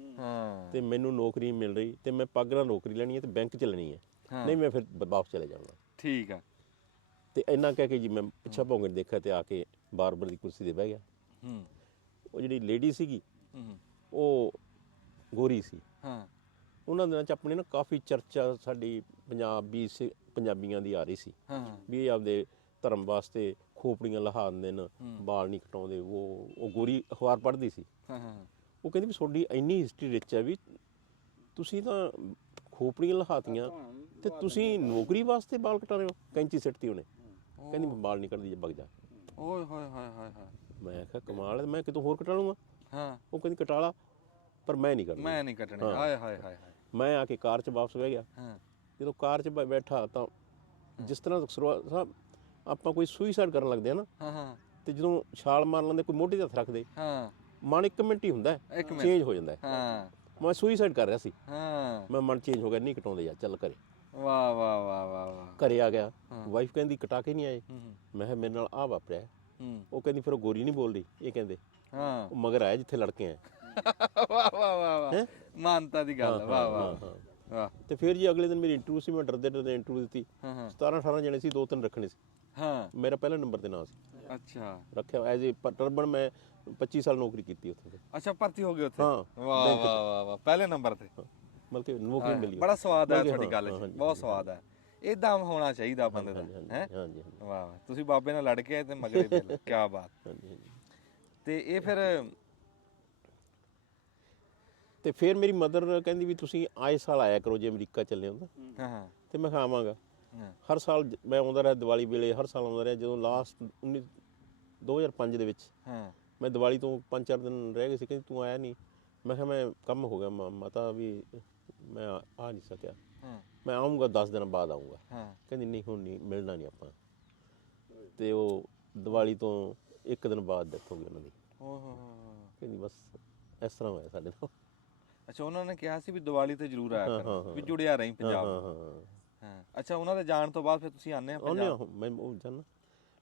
ਤੇ ਮੈਨੂੰ ਨੌਕਰੀ ਮਿਲ ਰਹੀ ਤੇ ਮੈਂ ਪੱਗ ਨਾਲ ਨੌਕਰੀ ਲੈਣੀ ਹੈ ਤੇ ਬੈਂਕ 'ਚ ਲੈਣੀ ਹੈ, ਨਹੀਂ ਮੈਂ ਫਿਰ ਵਾਪਸ ਚਲੇ ਜਾਊਂਗਾ। ਠੀਕ ਆ। ਤੇ ਇੰਨਾ ਕਹਿ ਕੇ ਜੀ ਮੈਂ ਪਿੱਛਾ ਭੌਂਕੇ ਦੇਖਿਆ ਤੇ ਆ ਕੇ ਬਾਰਬਰ ਦੀ ਕੁਰਸੀ ਤੇ ਬਹਿ ਗਿਆ। ਉਹ ਜਿਹੜੀ ਲੇਡੀ ਸੀਗੀ ਉਹ ਗੋਰੀ ਸੀ। ਉਹਨਾਂ ਦਿਨਾਂ 'ਚ ਆਪਣੇ ਨਾ ਕਾਫੀ ਚਰਚਾ ਸਾਡੀ ਪੰਜਾਬੀਆਂ ਦੀ ਆ ਰਹੀ ਸੀ ਵੀ ਇਹ ਆਪਦੇ ਧਰਮ ਵਾਸਤੇ ਖੋਪੜੀਆਂ ਲਹਾ ਦਿੰਦੇ ਨੇ, ਵਾਲ ਨਹੀਂ ਕਟਾਉਂਦੇ। ਉਹ ਗੋਰੀ ਅਖਬਾਰ ਪੜ੍ਹਦੀ ਸੀ। ਉਹ ਕਹਿੰਦੀ ਵੀ ਤੁਹਾਡੀ ਇੰਨੀ ਹਿਸਟਰੀ ਰਿਚ ਹੈ ਵੀ ਤੁਸੀਂ ਤਾਂ ਖੋਪੜੀਆਂ ਲਹਾਤੀਆਂ ਤੇ ਤੁਸੀਂ ਨੌਕਰੀ ਵਾਸਤੇ ਵਾਲ ਕਟਾ ਰਹੇ ਹੋ। ਕੈਂਚੀ ਸਿੱਟਤੀ ਉਹਨੇ, ਕਹਿੰਦੀ ਮੈਂ ਵਾਲ ਨਹੀਂ ਕੱਟਦੀ, ਜੇ ਵਗ ਜਾ। ਓਏ ਹੋਏ ਹੋਏ ਹੋਏ। ਮੈਂ ਕਿਹਾ ਕਮਾਲ ਹੈ, ਮੈਂ ਕਿਤੋਂ ਹੋਰ ਕਟਾ ਲੂੰਗਾ। ਹਾਂ। ਉਹ ਕਹਿੰਦੀ ਕਟਾ ਲਾ, ਪਰ ਮੈਂ ਨਹੀਂ ਕਰਨਾ, ਮੈਂ ਨਹੀਂ ਕੱਟਣੇ। ਹਾਏ ਹਾਏ ਹਾਏ। ਮੈਂ ਆ ਕੇ ਕਾਰ 'ਚ ਵਾਪਸ ਬਹਿ ਗਿਆ। ਜਦੋਂ ਕਾਰ 'ਚ ਬੈਠਾ ਤਾਂ ਜਿਸ ਤਰ੍ਹਾਂ ਆਪਾਂ ਕੋਈ ਸੁਈਸਾਈਡ ਕਰਨ ਲੱਗਦੇ ਆ ਨਾ, ਤੇ ਜਦੋਂ ਛਾਲ ਮਾਰ ਲੈਂਦੇ, ਕੋਈ ਮੋਢੇ 'ਤੇ ਹੱਥ ਰੱਖਦੇ, ਮਨ 1 ਮਿੰਟ ਹੀ ਹੁੰਦਾ ਚੇਂਜ ਹੋ ਜਾਂਦਾ। ਮੈਂ ਸੁਈਸਾਈਡ ਕਰ ਰਿਹਾ ਸੀ, ਮੈਂ ਮਨ ਚੇਂਜ ਹੋ ਗਿਆ, ਨਹੀਂ ਕਟਾਉਂਦੇ ਯਾਰ, ਚੱਲ ਘਰੇ। ਵਾਹ ਵਾਹ ਵਾਹ ਵਾਹ ਵਾਹ। ਘਰੇ ਆ ਗਿਆ, ਵਾਈਫ ਕਹਿੰਦੀ ਕਟਾ ਕੇ ਨਹੀਂ ਆਏ। ਮੈਂ ਕਿਹਾ ਮੇਰੇ ਨਾਲ ਆ ਵਾਪਰਿਆ। ਉਹ ਕਹਿੰਦੀ ਫਿਰ ਉਹ ਗੋਰੀ ਨਹੀਂ ਬੋਲਦੀ, ਇਹ ਕਹਿੰਦੇ ਉਹ ਮਗਰ ਆਇਆ ਜਿੱਥੇ ਲੜਕੇ ਆ। ਵਾਹ ਵਾਹ ਵਾਹ ਵਾਹ, ਮਾਨਤਾ ਦੀ ਗੱਲ। ਵਾਹ ਵਾਹ ਵਾਹ। ਤੇ ਫਿਰ ਜੀ ਅਗਲੇ ਦਿਨ ਮੇਰੀ ਇੰਟਰਵਿਊ ਸੀ, ਮੈਂ ਡਰਦੇ ਇੰਟਰਵਿਊ ਦਿੱਤੀ। 17-18 ਜਣੇ ਸੀ, 2-3 ਰੱਖਣੇ ਸੀ। ਮੇਰਾ ਪਹਿਲਾ ਨੰਬਰ ਤੇ ਨਾਂ ਸੀ। ਅੱਛਾ। ਰੱਖਿਆ ਐਜ਼ ਏ ਟਰਬਨ। ਮੈਂ 25 ਸਾਲ ਨੌਕਰੀ ਕੀਤੀ ਉੱਥੇ। ਅੱਛਾ, ਭਰਤੀ ਹੋ ਗਏ ਉੱਥੇ। ਵਾਹ ਵਾਹ ਵਾਹ ਵਾਹ, ਪਹਿਲੇ ਨੰਬਰ ਤੇ। ਮਤਲਬ ਕਿ ਨੌਕਰੀ ਮਿਲੀ। ਬੜਾ ਸਵਾਦ ਆ ਤੁਹਾਡੀ ਗੱਲ 'ਚ, ਬਹੁਤ ਸਵਾਦ ਆ। ਇਦਾਂ ਹੋਣਾ ਚਾਹੀਦਾ ਬੰਦੇ ਦਾ, ਹੈ। ਵਾਹ, ਤੁਸੀਂ ਬਾਬੇ ਨਾਲ ਲੜ ਕੇ ਆਏ ਤੇ ਮਗਰੇ ਵੇਲੇ, ਕੀ ਬਾਤ। ਤੇ ਇਹ ਫਿਰ ਮੇਰੀ ਮਦਰ ਕਹਿੰਦੀ ਵੀ ਤੁਸੀਂ ਆਏ ਸਾਲ ਆਇਆ ਕਰੋ ਜੇ ਅਮਰੀਕਾ ਚੱਲੇ ਹੋ ਤਾਂ। ਤੇ ਮੈਂ ਆਵਾਂਗਾ। ਹਰ ਸਾਲ ਮੈਂ ਆਉਂਦਾ ਰਿਹਾ, ਦੀਵਾਲੀ ਵੇਲੇ ਹਰ ਸਾਲ ਆਉਂਦਾ ਰਿਹਾ। ਜਦੋਂ ਲਾਸਟ 2005 ਦੇ ਵਿੱਚ ਮੈਂ ਦੀਵਾਲੀ ਤੋਂ 5-4 ਦਿਨ ਰਹਿ ਗਏ ਸੀ। ਕਹਿੰਦੀ ਤੂੰ ਆਇਆ ਨਹੀਂ। ਮੈਂ ਕਿਹਾ ਮੈਂ ਕੰਮ ਹੋ ਗਿਆ ਮਾਤਾ, ਵੀ ਮੈਂ ਆ ਨਹੀਂ ਸਕਿਆ। ਮੈਂ ਆਊਂਗਾ 10 ਦਿਨ ਬਾਅਦ ਆਊਂਗਾ। ਕਹਿੰਦੀ ਨਹੀਂ ਹੁਣ ਨਹੀਂ ਮਿਲਣਾ, ਨਹੀਂ ਆਪਾਂ। ਤੇ ਉਹ ਦੀਵਾਲੀ ਤੋਂ 1 ਦਿਨ ਬਾਅਦ ਡੈਥ ਹੋ ਗਈ ਉਹਨਾਂ ਦੀ। ਕਹਿੰਦੀ ਬਸ ਇਸ ਤਰ੍ਹਾਂ ਹੋਇਆ ਸਾਡੇ ਨਾਲ। ਅੱਛਾ, ਉਹਨਾਂ ਨੇ ਕਿਹਾ ਸੀ ਵੀ ਦੀਵਾਲੀ ਤੇ ਜ਼ਰੂਰ ਆਇਆ ਕਰ, ਵੀ ਜੁੜਿਆ ਰਹੀ ਪੰਜਾਬ। ਹਾਂ। ਅੱਛਾ, ਉਹਨਾਂ ਦੇ ਜਾਣ ਤੋਂ ਬਾਅਦ ਫਿਰ ਤੁਸੀਂ ਆਉਂਦੇ ਆ ਪੰਜਾਬ? ਮੈਂ ਉਹ ਜਾਣਾ।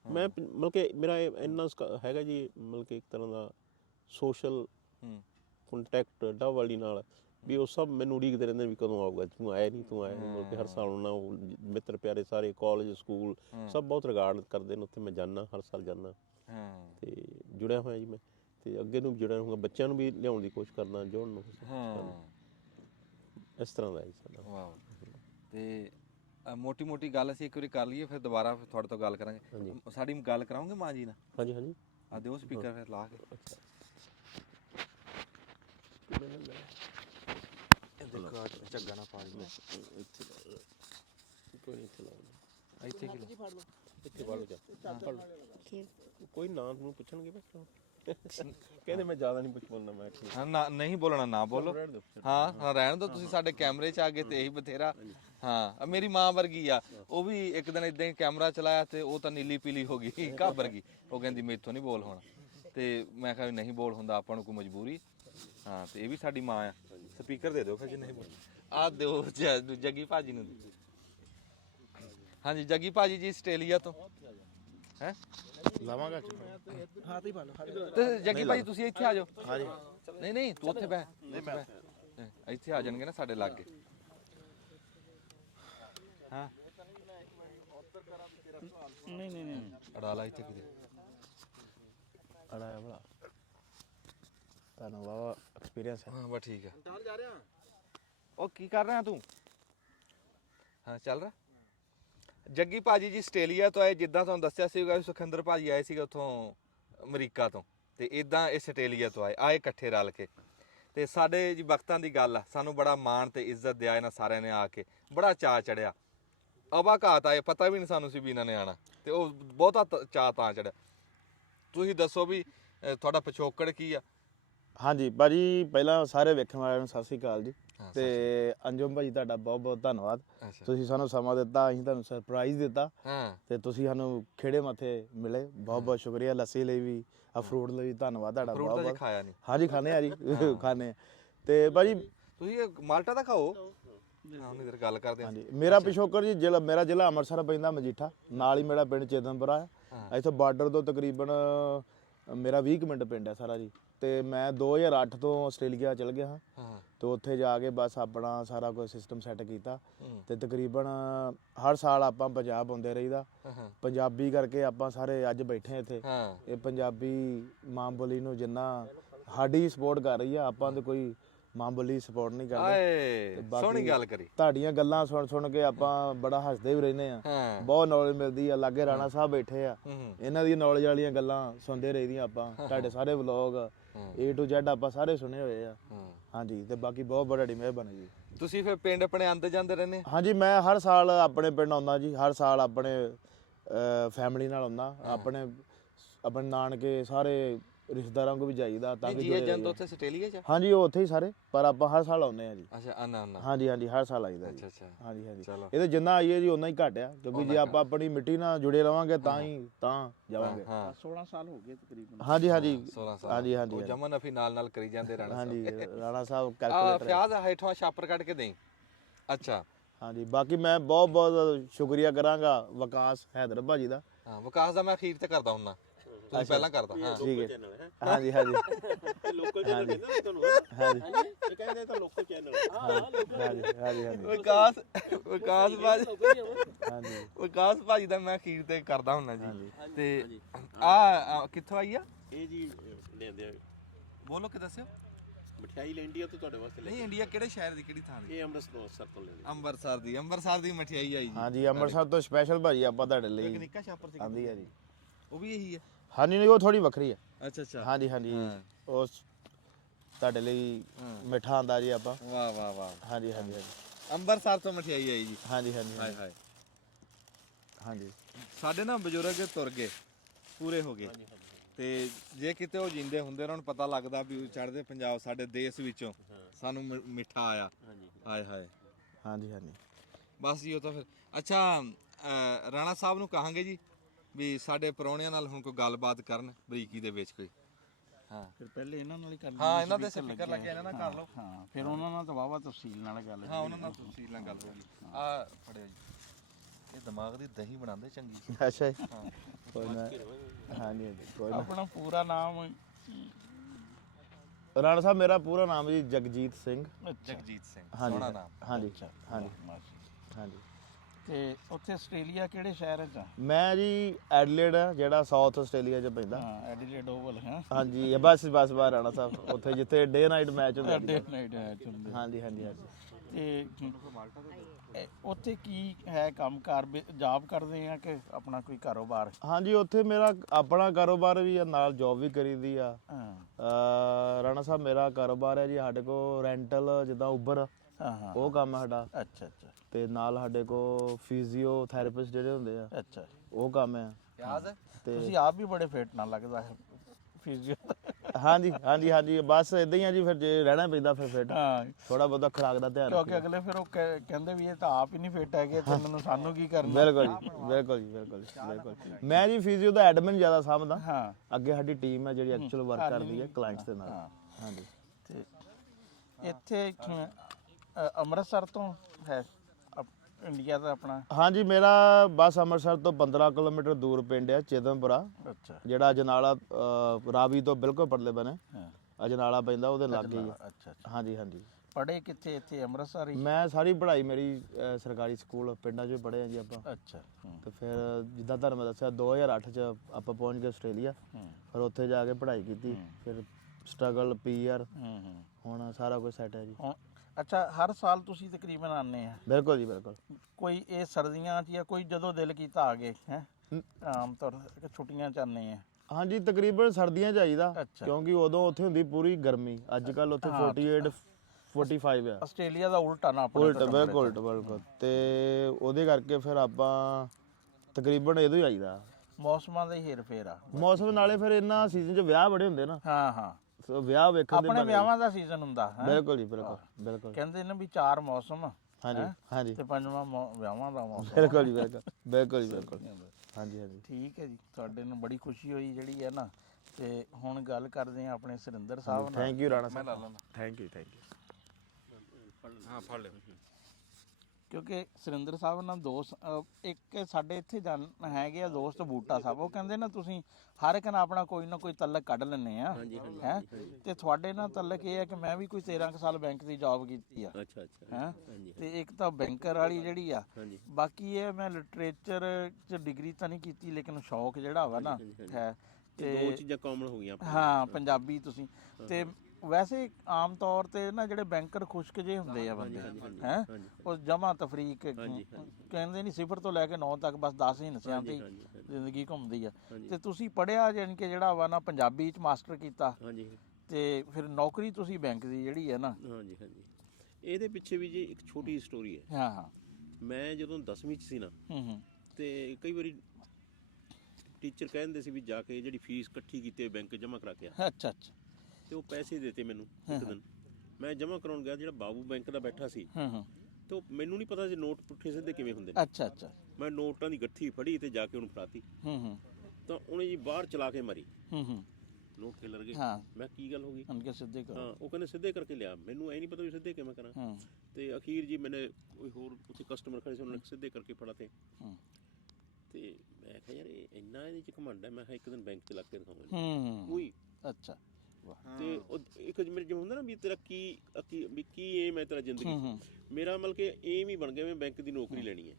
ਮੈਂ ਮਤਲਬ ਕਿ ਮੇਰਾ ਇੰਨਾ ਹੈਗਾ ਜੀ, ਮਤਲਬ ਕਿ ਇੱਕ ਤਰ੍ਹਾਂ ਦਾ ਸੋਸ਼ਲ ਕੰਟੈਕਟ ਡਾਵਾਲੀ ਨਾਲ, ਵੀ ਉਹ ਸਭ ਮੈਨੂੰ ਉਡੀਕਦੇ ਰਹਿੰਦੇ ਵੀ ਕਦੋਂ ਆਊਗਾ, ਤੂੰ ਆਇਆ ਨਹੀਂ, ਤੂੰ ਆਇਆ ਨਹੀਂ। ਮਤਲਬ ਕਿ ਹਰ ਸਾਲ ਉਹਨਾਂ ਮਿੱਤਰ ਪਿਆਰੇ ਸਾਰੇ, ਕਾਲਜ ਸਕੂਲ ਸਭ ਬਹੁਤ ਰਿਗਾਰਡ ਕਰਦੇ ਨੇ ਉੱਥੇ। ਮੈਂ ਜਾਂਦਾ, ਹਰ ਸਾਲ ਜਾਂਦਾ ਤੇ ਜੁੜਿਆ ਹੋਇਆ ਜੀ ਮੈਂ। ਤੇ ਅੱਗੇ ਨੂੰ ਵੀ ਜੁੜਿਆ ਹੋਊਗਾ, ਬੱਚਿਆਂ ਨੂੰ ਵੀ ਲਿਆਉਣ ਦੀ ਕੋਸ਼ਿਸ਼ ਕਰਨਾ, ਜੋੜਨ ਨੂੰ। ਇਸ ਤਰ੍ਹਾਂ ਦਾ ਹੈ ਸਾਡਾ। ਵਾਹ। ਤੇ ਮੋਟੀ ਮੋਟੀ ਗੱਲ ਅਸੀਂ ਇੱਕ ਵਾਰੀ ਕਰ ਲਈਏ, ਫਿਰ ਦੁਬਾਰਾ ਤੁਹਾਡੇ ਤੋਂ ਗੱਲ ਕਰਾਂਗੇ। ਸਾਡੀ ਗੱਲ ਕਰਾਉਂਗੇ ਮਾਂ ਜੀ ਨਾਲ? ਹਾਂਜੀ ਹਾਂਜੀ। ਆ ਦਿਓ ਸਪੀਕਰ ਫਿਰ ਲਾ ਕੇ। ਝੱਗਾ ਨਾ ਪਾ ਲਈ। ਕੋਈ ਨਹੀਂ, ਇੱਥੇ ਲਾ ਇੱਥੇ ਕੀ ਇੱਥੇ ਫੜ ਲਓ ਜਾ। ਕੋਈ ਨਾਂ ਨੂੰ ਪੁੱਛਣਗੇ ਬਸ। ਕਹਿੰਦੇ ਮੈਂ ਜ਼ਿਆਦਾ ਨਹੀਂ ਕੁਝ ਬੋਲਣਾ। ਮੈਂ ਹਾਂ ਨਾ, ਨਹੀਂ ਬੋਲਣਾ, ਨਾ ਬੋਲੋ। ਹਾਂ ਰਹਿਣ ਦਿਓ, ਤੁਸੀਂ ਸਾਡੇ ਕੈਮਰੇ 'ਚ ਆ ਗਏ ਤੇ ਇਹੀ ਬਥੇਰਾ। ਹਾਂ, ਮੇਰੀ ਮਾਂ ਵਰਗੀ ਆ। ਉਹ ਵੀ ਇੱਕ ਦਿਨ ਇਦਾਂ ਹੀ ਕੈਮਰਾ ਚਲਾਇਆ ਤੇ ਉਹ ਤਾਂ ਨੀਲੀ ਪੀਲੀ ਹੋ ਗਈ, ਘਾਬਰ ਗਈ। ਉਹ ਕਹਿੰਦੀ ਮੈਥੋਂ ਨਹੀਂ ਬੋਲ ਹੋਣਾ। ਤੇ ਮੈਂ ਕਿਹਾ ਨਹੀਂ ਬੋਲ ਹੁੰਦਾ, ਆਪਾਂ ਨੂੰ ਕੋਈ ਮਜਬੂਰੀ। ਹਾਂ, ਤੇ ਇਹ ਵੀ ਸਾਡੀ ਮਾਂ ਆ। ਸਪੀਕਰ ਦੇ ਦਿਓ ਫਿਰ ਜੇ ਨਹੀਂ ਬੋਲ। ਆਹ ਦਿਓ ਜੱਗੀ ਭਾਜੀ ਨੂੰ। ਹਾਂਜੀ, ਜੱਗੀ ਭਾਜੀ ਜੀ ਆਸਟ੍ਰੇਲੀਆ ਤੋਂ। ਹੈ ਲਾਵਾਂਗਾ ਹਾਂ ਤੇ ਪਾ ਲਓ। ਤੇ ਜੱਗੀ ਭਾਜੀ ਤੁਸੀਂ ਇੱਥੇ ਆ ਜਾਓ। ਨਹੀਂ ਨਹੀਂ, ਤੂੰ ਉੱਥੇ ਬਹਿ। ਇੱਥੇ ਆ ਜਾਣਗੇ ਨਾ ਸਾਡੇ ਲਾਗੇ। ਹਾਂ ਨਹੀਂ ਨਹੀਂ ਨਹੀਂ, ਅੜਾਲਾ ਇੱਥੇ ਕਿਤੇ ਅੜਾਇਆ ਭਲਾ ਤੁਹਾਨੂੰ ਵਾਵਾ ਐਕਸਪੀਰੀਅੰਸ ਹੈ। ਹਾਂ ਬਸ ਠੀਕ ਆ। ਜਾ ਰਿਹਾ। ਉਹ ਕੀ ਕਰ ਰਿਹਾ ਤੂੰ? ਹਾਂ ਚੱਲ ਰਿਹਾ। ਜੱਗੀ ਭਾਜੀ ਜੀ ਆਸਟ੍ਰੇਲੀਆ ਤੋਂ ਆਏ, ਜਿੱਦਾਂ ਤੁਹਾਨੂੰ ਦੱਸਿਆ ਸੀਗਾ। ਸੁਖਿੰਦਰ ਭਾਜੀ ਆਏ ਸੀਗੇ ਉੱਥੋਂ ਅਮਰੀਕਾ ਤੋਂ, ਤੇ ਇਦਾਂ ਇਹ ਆਸਟ੍ਰੇਲੀਆ ਤੋਂ ਆਏ ਇਕੱਠੇ ਰਲ ਕੇ। ਤੇ ਸਾਡੇ ਜੀ ਵਕਤਾਂ ਦੀ ਗੱਲ ਆ, ਸਾਨੂੰ ਬੜਾ ਮਾਣ ਤੇ ਇੱਜ਼ਤ ਦਿਆ ਇਹਨਾਂ ਸਾਰਿਆਂ ਨੇ ਆ ਕੇ, ਬੜਾ ਚਾਅ ਚੜਿਆ। ਅਵਾ ਘਾਤ ਆਏ, ਪਤਾ ਵੀ ਨਹੀਂ ਸਾਨੂੰ ਸੀ ਵੀ ਇਹਨਾਂ ਨੇ ਆਣਾ, ਤੇ ਉਹ ਬਹੁਤਾ ਚਾਅ ਤਾਂ ਚੜਿਆ। ਤੁਸੀਂ ਦੱਸੋ ਵੀ ਤੁਹਾਡਾ ਪਿਛੋਕੜ ਕੀ ਆ? ਹਾਂਜੀ ਭਾਜੀ, ਪਹਿਲਾਂ ਸਾਰੇ ਵੇਖਣ ਵਾਲਿਆਂ ਨੂੰ ਸਤਿ ਸ੍ਰੀ ਅਕਾਲ ਜੀ। ਹਾਂ, ਤੇ ਅੰਜੁਮ ਭਾਜੀ ਤੁਹਾਡਾ ਬਹੁਤ ਬਹੁਤ ਧੰਨਵਾਦ, ਅੱਛਾ। ਤੁਸੀਂ ਸਾਨੂੰ ਸਮਾਂ ਦਿੱਤਾ, ਅਸੀਂ ਤੁਹਾਨੂੰ ਸਰਪ੍ਰਾਈਜ਼ ਦਿੱਤਾ ਹਾਂ ਤੇ ਤੁਸੀਂ ਸਾਨੂੰ ਖੇੜੇ ਮੱਥੇ ਮਿਲੇ, ਬਹੁਤ ਬਹੁਤ ਸ਼ੁਕਰੀਆ। ਲੱਸੀ ਲਈ ਵੀ, ਆ ਫਰੂਟ ਲਈ ਵੀ ਧੰਨਵਾਦ ਤੁਹਾਡਾ ਫਰੂਟ ਬਹੁਤ ਤਾਂ ਜੀ ਬਹੁਤ। ਖਾਇਆ ਨਹੀਂ। ਹਾਂਜੀ ਖਾਣੇ ਆ ਜੀ, ਖਾਣੇ ਆ। ਤੇ ਭਾਜੀ ਤੁਸੀਂ ਇਹ ਮਾਲਟਾ ਤਾਂ ਖਾਓ। ਹਾਂ ਉਹਨੀ ਦੇਰ ਗੱਲ ਕਰਦੇ ਹਾਂ। ਹਾਂਜੀ, ਮੇਰਾ ਪਿਛੋਕੜ ਜੀ ਮੇਰਾ ਜ਼ਿਲ੍ਹਾ ਅੰਮ੍ਰਿਤਸਰ ਪੈਂਦਾ, ਮਜੀਠਾ, ਨਾਲ ਹੀ ਮੇਰਾ ਪਿੰਡ ਚੇਤਨਪੁਰਾ ਹੈ। ਇੱਥੋਂ ਬਾਰਡਰ ਤੋਂ ਤਕਰੀਬਨ ਮੇਰਾ 20 ਕੁ ਮਿੰਟ ਪਿੰਡ ਹੈ ਸਾਰਾ ਜੀ। ਤੇ ਮੈਂ 2008 ਤੋਂ ਆਸਟ੍ਰੇਲੀਆ ਚਲ ਗਿਆ ਹਾਂ, ਹਾਂ ਤੇ ਉੱਥੇ ਜਾ ਕੇ ਬਸ ਆਪਣਾ ਸਾਰਾ ਕੁਝ ਸਿਸਟਮ ਸੈੱਟ ਕੀਤਾ। ਤੇ ਤਕਰੀਬਨ ਹਰ ਸਾਲ ਆਪਾਂ ਪੰਜਾਬ ਆਉਂਦੇ ਰਹੀਦਾ। ਹਾਂ ਪੰਜਾਬੀ ਕਰਕੇ ਆਪਾਂ ਸਾਰੇ ਅੱਜ ਬੈਠੇ ਇੱਥੇ। ਹਾਂ ਇਹ ਪੰਜਾਬੀ ਮਾਂ ਬੋਲੀ ਨੂੰ ਜਿੰਨਾ ਸਾਡੀ ਸਪੋਰਟ ਕਰ ਰਹੀ ਆ, ਆਪਾਂ ਤੇ ਕੋਈ ਮਾਂ ਬੋਲੀ ਸਪੋਰਟ ਨਹੀਂ ਕਰਦੇ। ਆਏ ਸੋਹਣੀ ਗੱਲ ਕਰੀ। ਤੁਹਾਡੀਆਂ ਗੱਲਾਂ ਸੁਣ ਸੁਣ ਕੇ ਆਪਾਂ ਬੜਾ ਹੱਸਦੇ ਵੀ ਰਹਿੰਦੇ ਆ, ਹਾਂ ਬਹੁਤ ਨੌਲੇਜ ਮਿਲਦੀ ਆ। ਲਾਗੇ ਰਾਣਾ ਸਾਹਿਬ ਬੈਠੇ ਆ, ਇਹਨਾਂ ਦੀ ਨੌਲੇਜ ਵਾਲੀਆਂ ਗੱਲਾਂ ਸੁਣਦੇ ਰਹੀਦੀਆਂ ਆਪਾਂ। ਤੁਹਾਡੇ ਸਾਰੇ ਵਲੌਗ A to Z ਆਪਾਂ ਸਾਰੇ ਸੁਣੇ ਹੋਏ ਆ। ਹਾਂਜੀ, ਤੇ ਬਾਕੀ ਬਹੁਤ ਬੜੀ ਮਿਹਰਬਾਨੀ ਜੀ। ਤੁਸੀਂ ਫਿਰ ਪਿੰਡ ਆਪਣੇ ਆਂਦੇ ਜਾਂਦੇ ਰਹਿੰਦੇ? ਹਾਂਜੀ, ਮੈਂ ਹਰ ਸਾਲ ਆਪਣੇ ਪਿੰਡ ਆਉਂਦਾ ਜੀ, ਹਰ ਸਾਲ ਆਪਣੇ ਫੈਮਿਲੀ ਨਾਲ ਆਉਂਦਾ। ਆਪਣੇ ਨਾਨਕੇ ਸਾਰੇ ਰਿਸ਼ਤੇਦਾਰਾਂ ਕੋ ਵੀ ਜਾਈਦਾ ਤਾਂ ਕਿ ਜੀ ਏਜੰਟ ਉੱਥੇ ਆਸਟ੍ਰੇਲੀਆ ਚ? ਹਾਂਜੀ, ਉਹ ਉੱਥੇ ਹੀ ਸਾਰੇ, ਪਰ ਆਪਾਂ ਹਰ ਸਾਲ ਆਉਂਦੇ ਆ ਜੀ। ਅੱਛਾ ਆਨਾ ਹਾਂਜੀ ਹਾਂਜੀ, ਹਰ ਸਾਲ ਆਈਦਾ ਜੀ। ਅੱਛਾ ਅੱਛਾ ਹਾਂਜੀ ਹਾਂਜੀ, ਚਲੋ। ਇਹ ਤੇ ਜਿੰਨਾ ਆਈਏ ਜੀ ਉਨਾ ਹੀ ਘੱਟ ਆ, ਕਿਉਂਕਿ ਜੇ ਆਪਾਂ ਆਪਣੀ ਮਿੱਟੀ ਨਾਲ ਜੁੜੇ ਰਵਾਂਗੇ ਤਾਂ ਹੀ ਤਾਂ ਜਾਵਾਂਗੇ। ਹਾਂ 16 ਸਾਲ ਹੋ ਗਏ ਤਕਰੀਬਨ। ਹਾਂਜੀ ਹਾਂਜੀ 16 ਸਾਲ। ਹਾਂਜੀ ਹਾਂਜੀ ਉਹ ਜਮਨ ਅਫੀ ਨਾਲ ਕਰੀ ਜਾਂਦੇ ਰਾਣਾ ਹਾਂਜੀ, ਰਾਣਾ ਸਾਹਿਬ ਆ ਕੈਲਕੂਲੇਟਰ। ਫਿਆਜ਼ ਹੇਠੋਂ ਛਾਪਰ ਕੱਢ ਕੇ ਦੇਈ। ਅੱਛਾ ਹਾਂਜੀ, ਬਾਕੀ ਮੈਂ ਬਹੁਤ ਬਹੁਤ ਸ਼ੁਕਰੀਆ ਕਰਾਂਗਾ ਵਿਕਾਸ ਹੈਦਰ ਭਾਜੀ ਦਾ। ਹਾਂ ਵਿਕਾਸ ਦਾ ਮੈਂ ਅਖੀਰ ਤੇ ਕਰਦਾ ਹੁੰਨਾ, ਤੁਸੀਂ ਪਹਿਲਾਂ ਕਰਦਾ। ਹਾਂ ਠੀਕ ਹੈ, ਹਾਂਜੀ ਹਾਂਜੀ ਲੋਕਲ ਚੈਨਲ ਕਹਿੰਦੇ ਨੇ ਤੁਹਾਨੂੰ। ਹਾਂਜੀ ਇਹ ਕਹਿੰਦੇ ਤਾਂ ਲੋਕਲ ਚੈਨਲ। ਹਾਂਜੀ ਹਾਂਜੀ ਹਾਂਜੀ ਵਿਕਾਸ ਭਾਜੀ, ਹਾਂਜੀ ਵਿਕਾਸ ਭਾਜੀ ਦਾ ਮੈਂ ਅਖੀਰ ਤੇ ਕਰਦਾ ਹੁੰਨਾ ਜੀ। ਤੇ ਆ ਕਿੱਥੋਂ ਆਈ ਆ ਇਹ ਜੀ ਲੈਂਦੇ ਆ, ਬੋਲੋ ਕਿ ਦੱਸਿਓ। ਮਠਿਆਈ ਲੈਂਦੀ ਆ ਤਾਂ ਤੁਹਾਡੇ ਵਾਸਤੇ ਲੈ। ਨਹੀਂ ਇੰਡੀਆ ਕਿਹੜੇ ਸ਼ਹਿਰ ਦੀ, ਕਿਹੜੀ ਥਾਂ ਦੀ? ਇਹ ਅੰਮ੍ਰਿਤਸਰ ਤੋਂ ਲੈਂਦੇ। ਅੰਮ੍ਰਿਤਸਰ ਦੀ ਮਠਿਆਈ ਆਈ ਜੀ। ਹਾਂਜੀ, ਅੰਮ੍ਰਿਤਸਰ ਤੋਂ ਸਪੈਸ਼ਲ ਭਾਜੀ ਆਪਾਂ ਤੁਹਾਡੇ ਇੱਕ ਲਈ ਨਿੱਕਾ ਛਾਪਰ ਸੀ, ਆਂਦੀ ਹੈ ਜੀ। ਉਹ ਵੀ ਇਹੀ ਹੈ? ਹਾਂਜੀ, ਨਹੀਂ ਉਹ ਥੋੜੀ ਵੱਖਰੀ ਹੈ। ਅੱਛਾ ਅੱਛਾ ਹਾਂਜੀ ਹਾਂਜੀ, ਉਹ ਤੁਹਾਡੇ ਲਈ ਮਿੱਠਾ ਆਂਦਾ ਜੀ ਆਪਾਂ। ਵਾਹ ਵਾਹ ਵਾਹ। ਹਾਂਜੀ ਹਾਂਜੀ ਹਾਂਜੀ ਅੰਮ੍ਰਿਤਸਰ ਤੋਂ ਮਠਿਆਈ ਆਈ ਜੀ। ਹਾਂਜੀ ਹਾਂਜੀ ਹਾਏ ਹਾਏ। ਹਾਂਜੀ ਸਾਡੇ ਨਾ ਬਜ਼ੁਰਗ ਤੁਰ ਗਏ, ਪੂਰੇ ਹੋ ਗਏ, ਤੇ ਜੇ ਕਿਤੇ ਉਹ ਜਿੰਦੇ ਹੁੰਦੇ ਉਹਨਾਂ ਨੂੰ ਪਤਾ ਲੱਗਦਾ ਵੀ ਚੜ੍ਹਦੇ ਪੰਜਾਬ ਸਾਡੇ ਦੇਸ਼ ਵਿੱਚੋਂ ਸਾਨੂੰ ਮਿੱਠਾ ਆਇਆ। ਹਾਏ ਹਾਏ। ਹਾਂਜੀ ਹਾਂਜੀ, ਬਸ ਜੀ ਉਹ ਤਾਂ ਫਿਰ ਅੱਛਾ ਰਾਣਾ ਸਾਹਿਬ ਨੂੰ ਕਹਾਂਗੇ ਜੀ ਵੀ ਸਾਡੇ ਪ੍ਰਾਹੁਣਿਆਂ ਨਾਲ ਹੁਣ ਕੋਈ ਗੱਲਬਾਤ ਕਰਨ ਬਰੀਕੀ ਦੇ ਵਿੱਚ ਕੋਈ। ਹਾਂ ਫਿਰ ਪਹਿਲੇ ਇਹਨਾਂ ਨਾਲ ਹੀ ਕਰ ਹਾਂ, ਇਹਨਾਂ ਦੇ ਸਪੀਕਰ ਲੱਗੇ, ਇਹਨਾਂ ਨਾਲ ਕਰ ਲਓ। ਹਾਂ, ਫਿਰ ਉਹਨਾਂ ਨਾਲ ਤਾਂ ਵਾਵਾ ਤਫਸੀਲ ਨਾਲ ਗੱਲ। ਹਾਂ ਉਹਨਾਂ ਨਾਲ ਤਫਸੀਲ ਨਾਲ ਗੱਲ ਹੋਈ। ਆ ਫੜਿਓ ਜੀ, ਇਹ ਦਿਮਾਗ ਦੀ ਦਹੀਂ ਬਣਾਉਂਦੇ ਚੰਗੀ। ਅੱਛਾ ਜੀ, ਕੋਈ ਨਾ। ਹਾਂਜੀ ਹਾਂਜੀ, ਕੋਈ ਨਾ। ਆਪਣਾ ਪੂਰਾ ਨਾਮ? ਰਾਣਾ ਸਾਹਿਬ ਮੇਰਾ ਪੂਰਾ ਨਾਮ ਜੀ ਜਗਜੀਤ ਸਿੰਘ। ਜਗਜੀਤ ਸਿੰਘ, ਹਾਂਜੀ ਸੋਹਣਾ ਨਾਮ। ਹਾਂਜੀ ਹਾਂਜੀ ਹਾਂਜੀ। ਤੇ ਉੱਥੇ ਆਸਟ੍ਰੇਲੀਆ ਕਿਹੜੇ ਸ਼ਹਿਰ ਚ? ਮੈਂ ਜੀ ਐਡਲੇਡ, ਜਿਹੜਾ ਸਾਊਥ ਆਸਟ੍ਰੇਲੀਆ ਚ ਪੈਂਦਾ। ਹਾਂ, ਐਡੀਲੇਡ ਓਵਲ ਹੈ। ਹਾਂਜੀ, ਬਸ ਬਸ ਬਾਹਰ ਰਾਣਾ ਸਾਹਿਬ, ਉੱਥੇ ਜਿੱਥੇ ਡੇ ਨਾਈਟ ਮੈਚ ਹੁੰਦਾ। ਡੇ ਨਾਈਟ ਮੈਚ ਹੁੰਦੇ। ਹਾਂਜੀ ਹਾਂਜੀ ਹਾਂਜੀ। ਤੇ ਉੱਥੇ ਕੀ ਹੈ ਕੰਮਕਾਰ, ਜੌਬ ਕਰਦੇ ਆ ਕਿ ਆਪਣਾ ਕੋਈ ਕਾਰੋਬਾਰ? ਹਾਂਜੀ, ਉੱਥੇ ਮੇਰਾ ਆਪਣਾ ਕਾਰੋਬਾਰ ਵੀ ਆ, ਨਾਲ ਜੌਬ ਵੀ ਕਰੀਦੀ ਆ। ਹਾਂ ਰਾਣਾ ਸਾਹਿਬ ਮੇਰਾ ਕਾਰੋਬਾਰ ਹੈ ਜੀ, ਸਾਡੇ ਕੋਲ ਰੈਂਟਲ ਜਿੱਦਾਂ ਉਬਰ, ਹਾਂ ਉਹ ਕੰਮ ਹੈ ਸਾਡਾ। ਅੱਛਾ ਅੱਛਾ ਤੇ ਨਾਲ ਸਾਡੇ ਕੋਲ ਫਿਜ਼ੀਓਥੈਰੇਪਿਸਟ ਜਿਹੜੇ ਹੁੰਦੇ ਆ, ਅੱਛਾ। ਉਹ ਕੰਮ ਹੈ। ਪਿਆਜ਼ ਤੇ ਤੁਸੀਂ ਆਪ ਵੀ ਬੜੇ ਫਿੱਟ ਨਾਲ ਲੱਗਦਾ ਹੈ ਫਿਜ਼ੀਓ। ਹਾਂਜੀ ਹਾਂਜੀ ਹਾਂਜੀ, ਬਸ ਇਦਾਂ ਹੀ ਆ ਜੀ, ਫਿਰ ਜੇ ਰਹਿਣਾ ਪੈਂਦਾ ਫਿਰ ਫਿੱਟ, ਹਾਂ, ਥੋੜਾ ਬਹੁਤਾ ਖੁਰਾਕ ਦਾ ਧਿਆਨ ਕਿਉਂਕਿ ਰੱਖੀਦਾ। ਅਗਲੇ ਫਿਰ ਉਹ ਕਹਿੰਦੇ ਵੀ ਇਹ ਤਾਂ ਆਪ ਹੀ ਨਹੀਂ ਫਿੱਟ ਹੈਗੇ ਤੇ ਮੈਨੂੰ ਸਾਨੂੰ ਕੀ ਕਰਨਾ। ਬਿਲਕੁਲ ਜੀ ਬਿਲਕੁਲ ਜੀ ਬਿਲਕੁਲ ਬਿਲਕੁਲ। ਮੈਂ ਜੀ ਫਿਜ਼ੀਓ ਦਾ ਐਡਮਿਨ ਜ਼ਿਆਦਾ ਸਾਂਭਦਾ। ਹਾਂ, ਅੱਗੇ ਸਾਡੀ ਟੀਮ ਹੈ ਜਿਹੜੀ ਐਕਚੁਅਲ ਵਰਕ ਕਰਦੀ ਹੈ ਕਲਾਇੰਟਸ ਦੇ ਨਾਲ। ਹਾਂਜੀ। ਤੇ ਇੱਥੇ ਅੰਮ੍ਰਿਤਸਰ ਤੋਂ ਹੈ ਇੰਡੀਆ ਦਾ ਆਪਣਾ? ਹਾਂਜੀ, ਮੇਰਾ ਬਸ ਅੰਮ੍ਰਿਤਸਰ ਤੋਂ 15 ਕਿਲੋਮੀਟਰ ਦੂਰ ਪਿੰਡ ਹੈ ਚੇਤਨਪੁਰਾ, ਅੱਛਾ ਜਿਹੜਾ ਅਜਨਾਲਾ ਰਾਵੀ ਤੋਂ ਬਿਲਕੁਲ ਪਰਲੇ ਬਨੇ ਹਾਂ ਅਜਨਾਲਾ ਪੈਂਦਾ, ਉਹਦੇ ਲਾਗੇ ਹੀ ਹੈ। ਅੱਛਾ ਅੱਛਾ। ਹਾਂਜੀ ਹਾਂਜੀ। ਪੜ੍ਹੇ ਕਿੱਥੇ? ਇੱਥੇ ਅੰਮ੍ਰਿਤਸਰ ਹੀ? ਮੈਂ ਸਾਰੀ ਪੜ੍ਹਾਈ ਮੇਰੀ ਸਰਕਾਰੀ ਸਕੂਲ ਪਿੰਡਾਂ 'ਚ ਹੀ ਪੜ੍ਹੇ ਆ ਜੀ ਆਪਾਂ। ਅੱਛਾ। ਤੇ ਫਿਰ ਜਿੱਦਾਂ ਤੁਹਾਨੂੰ ਮੈਂ ਦੱਸਿਆ 2008 'ਚ ਆਪਾਂ ਪਹੁੰਚ ਗਏ ਆਸਟ੍ਰੇਲੀਆ, ਫਿਰ ਉੱਥੇ ਜਾ ਕੇ ਪੜ੍ਹਾਈ ਕੀਤੀ, ਫਿਰ ਸਟਰਗਲ PR, ਹੁਣ ਸਾਰਾ ਕੁਝ ਸੈੱਟ ਹੈ ਜੀ। ਅੱਛਾ, ਹਰ ਸਾਲ ਤੁਸੀਂ ਤਕਰੀਬਨ ਆਉਂਦੇ ਆ? ਬਿਲਕੁਲ ਜੀ ਬਿਲਕੁਲ। ਕੋਈ ਇਹ ਸਰਦੀਆਂ 'ਚ ਜਾਂ ਕੋਈ ਜਦੋਂ ਦਿਲ ਕੀਤਾ ਆ ਗਏ ਹੈ? ਆਮ ਤੌਰ ਤੇ ਛੁੱਟੀਆਂ 'ਚ ਆਉਂਦੇ ਆ? ਹਾਂਜੀ, ਤਕਰੀਬਨ ਸਰਦੀਆਂ 'ਚ ਆਈਦਾ, ਅੱਛਾ। ਕਿਉਂਕਿ ਉਦੋਂ ਉੱਥੇ ਹੁੰਦੀ ਪੂਰੀ ਗਰਮੀ। ਅੱਜ ਕੱਲ ਉੱਥੇ 48 45 ਆ। ਆਸਟ੍ਰੇਲੀਆ ਦਾ ਉਲਟਾ ਨਾ ਆਪਣੇ ਉਲਟ ਬਿਲਕੁਲ ਬਿਲਕੁਲ। ਤੇ ਉਹਦੇ ਕਰਕੇ ਫਿਰ ਆਪਾਂ ਤਕਰੀਬਨ ਇਹਦੋਂ ਹੀ ਆਈਦਾ। ਮੌਸਮਾਂ ਦਾ ਹੀ ਹੇਰ ਫੇਰ ਆ। ਮੌਸਮ ਨਾਲੇ ਫਿਰ ਇਹਨਾਂ ਸੀਜ਼ਨ 'ਚ ਵਿਆਹ ਬੜੇ ਹੁੰਦੇ ਨਾ, ਹਾਂ ਹਾਂ, ਸੋ ਵਿਆਹ ਵੇਖਣ ਦੇ ਆਪਣੇ ਵਿਆਹਾਂ ਦਾ ਸੀਜ਼ਨ ਹੁੰਦਾ ਹੈ। ਬਿਲਕੁਲ ਜੀ ਬਿਲਕੁਲ ਬਿਲਕੁਲ। ਕਹਿੰਦੇ ਨੇ ਵੀ 4 ਮੌਸਮ ਹਾਂਜੀ ਹਾਂਜੀ ਤੇ 5ਵਾਂ ਵਿਆਹਾਂ ਦਾ ਮੌਸਮ। ਬਿਲਕੁਲ ਜੀ ਬਿਲਕੁਲ ਬਿਲਕੁਲ ਜੀ ਬਿਲਕੁਲ। ਹਾਂਜੀ ਹਾਂਜੀ ਠੀਕ ਹੈ ਜੀ, ਤੁਹਾਡੇ ਨੂੰ ਬੜੀ ਖੁਸ਼ੀ ਹੋਈ ਜਿਹੜੀ ਹੈ ਨਾ। ਤੇ ਹੁਣ ਗੱਲ ਕਰਦੇ ਆ ਆਪਣੇ ਸੁਰਿੰਦਰ ਸਾਹਿਬ ਨਾਲ। Thank you Rana Sahib, thank you thank you. ਹਾਂ ਫੜ ਲੈ। ਕਿਉਂਕਿ ਸੁਰਿੰਦਰ ਸਾਹਿਬ ਨਾਲ ਦੋਸਤ ਇੱਕ ਸਾਡੇ ਇੱਥੇ ਹੈਗੇ ਆ ਦੋਸਤ ਬੂਟਾ ਸਾਹਿਬ, ਉਹ ਕਹਿੰਦੇ ਨਾ ਤੁਸੀਂ ਹਰ ਇੱਕ ਨਾਲ ਆਪਣਾ ਕੋਈ ਨਾ ਕੋਈ ਤਲਕ ਕੱਢ ਲੈਂਦੇ ਆ ਹੈ। ਤੇ ਤੁਹਾਡੇ ਨਾਲ ਤਲਕ ਇਹ ਹੈ ਕਿ ਮੈਂ ਵੀ ਕੋਈ 13 ਕੁ ਸਾਲ ਬੈਂਕ ਦੀ ਜੌਬ ਕੀਤੀ ਆ। ਅੱਛਾ ਅੱਛਾ। ਹੈ ਤੇ ਇੱਕ ਤਾਂ ਬੈਂਕਰ ਵਾਲੀ ਜਿਹੜੀ ਆ, ਬਾਕੀ ਇਹ ਮੈਂ ਲਿਟਰੇਚਰ 'ਚ ਡਿਗਰੀ ਤਾਂ ਨਹੀਂ ਕੀਤੀ, ਲੇਕਿਨ ਸ਼ੌਕ ਜਿਹੜਾ ਵਾ ਨਾ ਹੈ। ਤੇ ਦੋ ਚੀਜ਼ਾਂ ਕਾਮਨ ਹੋ ਗਈਆਂ। ਹਾਂ, ਪੰਜਾਬੀ ਤੁਸੀਂ ਤੇ ਵੈਸੇ ਆਮ ਤੌਰ ਤੇ ਨਾ ਜਿਹੜੇ ਬੈਂਕਰ ਖੁਸ਼ਕ ਜੇ ਹੁੰਦੇ ਆ ਬੰਦੇ ਹੈ, ਉਹ ਜਮਾ ਤਫਰੀਕ ਕਹਿੰਦੇ ਨਹੀਂ, 0 ਤੋਂ ਲੈ ਕੇ 9 ਤੱਕ ਬਸ 10 ਹਿੱਸਿਆਂ ਤੇ ਜ਼ਿੰਦਗੀ ਘੁੰਮਦੀ ਆ। ਤੇ ਤੁਸੀਂ ਪੜ੍ਹਿਆ ਯਾਨੀ ਕਿ ਜਿਹੜਾ ਵਾ ਨਾ ਪੰਜਾਬੀ 'ਚ ਮਾਸਟਰ ਕੀਤਾ ਤੇ ਫਿਰ ਨੌਕਰੀ ਤੁਸੀਂ ਬੈਂਕ ਦੀ ਜਿਹੜੀ ਹੈ ਨਾ। ਹਾਂਜੀ ਹਾਂਜੀ। ਇਹਦੇ ਪਿੱਛੇ ਵੀ ਜੀ ਇੱਕ ਛੋਟੀ ਸਟੋਰੀ ਹੈ। ਹਾਂ ਹਾਂ। ਮੈਂ ਜਦੋਂ 10ਵੀਂ 'ਚ ਸੀ ਨਾ, ਤੇ ਕਈ ਵਾਰੀ ਟੀਚਰ ਕਹਿੰਦੇ ਸੀ ਵੀ ਜਾ ਕੇ ਜਿਹੜੀ ਫੀਸ ਇਕੱਠੀ ਕੀਤੀ ਬੈਂਕ ਜਮ੍ਹਾਂ ਕਰਾ ਕੇ ਆ। ਅੱਛਾ ਅੱਛਾ। ਤੇ ਉਹ ਪੈਸੇ ਦਿੱਤੇ ਮੈਨੂੰ। ਇੱਕ ਦਿਨ ਮੈਂ ਜਮ੍ਹਾਂ ਕਰਾਉਣ ਗਿਆ, ਜਿਹੜਾ ਬਾਬੂ ਬੈਂਕ ਦਾ ਬੈਠਾ ਸੀ, ਤੇ ਮੈਨੂੰ ਨਹੀਂ ਪਤਾ ਸੀ ਨੋਟ ਪੁੱਠੇ ਸਿੱਧੇ ਕਿਵੇਂ ਹੁੰਦੇ ਨੇ। ਅੱਛਾ ਅੱਛਾ। ਮੈਂ ਨੋਟਾਂ ਦੀ ਗੱਠੀ ਫੜੀ ਤੇ ਜਾ ਕੇ ਉਹਨੂੰ ਫੜਾਤੀ। ਤਾਂ ਉਹਨੇ ਜੀ ਬਾਹਰ ਚਲਾ ਕੇ ਮਾਰੀ। ਨੋਟ ਖਿਲਰ ਗਏ। ਮੈਂ ਕੀ ਗੱਲ ਹੋ ਗਈ? ਉਨਕੇ ਸਿੱਧੇ ਕਰੋ। ਹਾਂ, ਉਹ ਕਹਿੰਦੇ ਸਿੱਧੇ ਕਰਕੇ ਲਿਆ। ਮੈਨੂੰ ਐ ਨਹੀਂ ਪਤਾ ਵੀ ਸਿੱਧੇ ਕਿਵੇਂ ਕਰਾਂ। ਤੇ ਅਖੀਰ ਜੀ ਮੈਨੇ ਕੋਈ ਹੋਰ ਉੱਥੇ ਕਸਟਮਰ ਖੜੇ ਸੀ, ਉਹਨਾਂ ਨੇ ਸਿੱਧੇ ਕਰਕੇ ਫੜਾਤੇ। ਤੇ ਮੈਂ ਕਿਹਾ ਯਾਰ ਇਹ ਇੰਨਾ ਇਹਦੇ ਚ ਘਮੰਡ ਹੈ। ਮੈਂ ਕਿਹਾ ਇੱਕ ਦਿਨ ਬੈਂਕ ਚ ਲੱਗ ਕੇ ਦਿਖਾਵਾਂਗਾ ਕੋਈ। ਅੱਛਾ। ਤੇ ਉਹ ਇੱਕ ਮੇਰੇ ਜਿਵੇਂ ਹੁੰਦਾ ਨਾ ਵੀ ਤੇਰਾ ਕੀ ਏਮ ਹੈ ਤੇਰਾ ਜ਼ਿੰਦਗੀ। ਮੇਰਾ ਮਤਲਬ ਕਿ ਏਮ ਹੀ ਬਣ ਗਿਆ ਮੈਂ ਬੈਂਕ ਦੀ ਨੌਕਰੀ ਲੈਣੀ ਹੈ।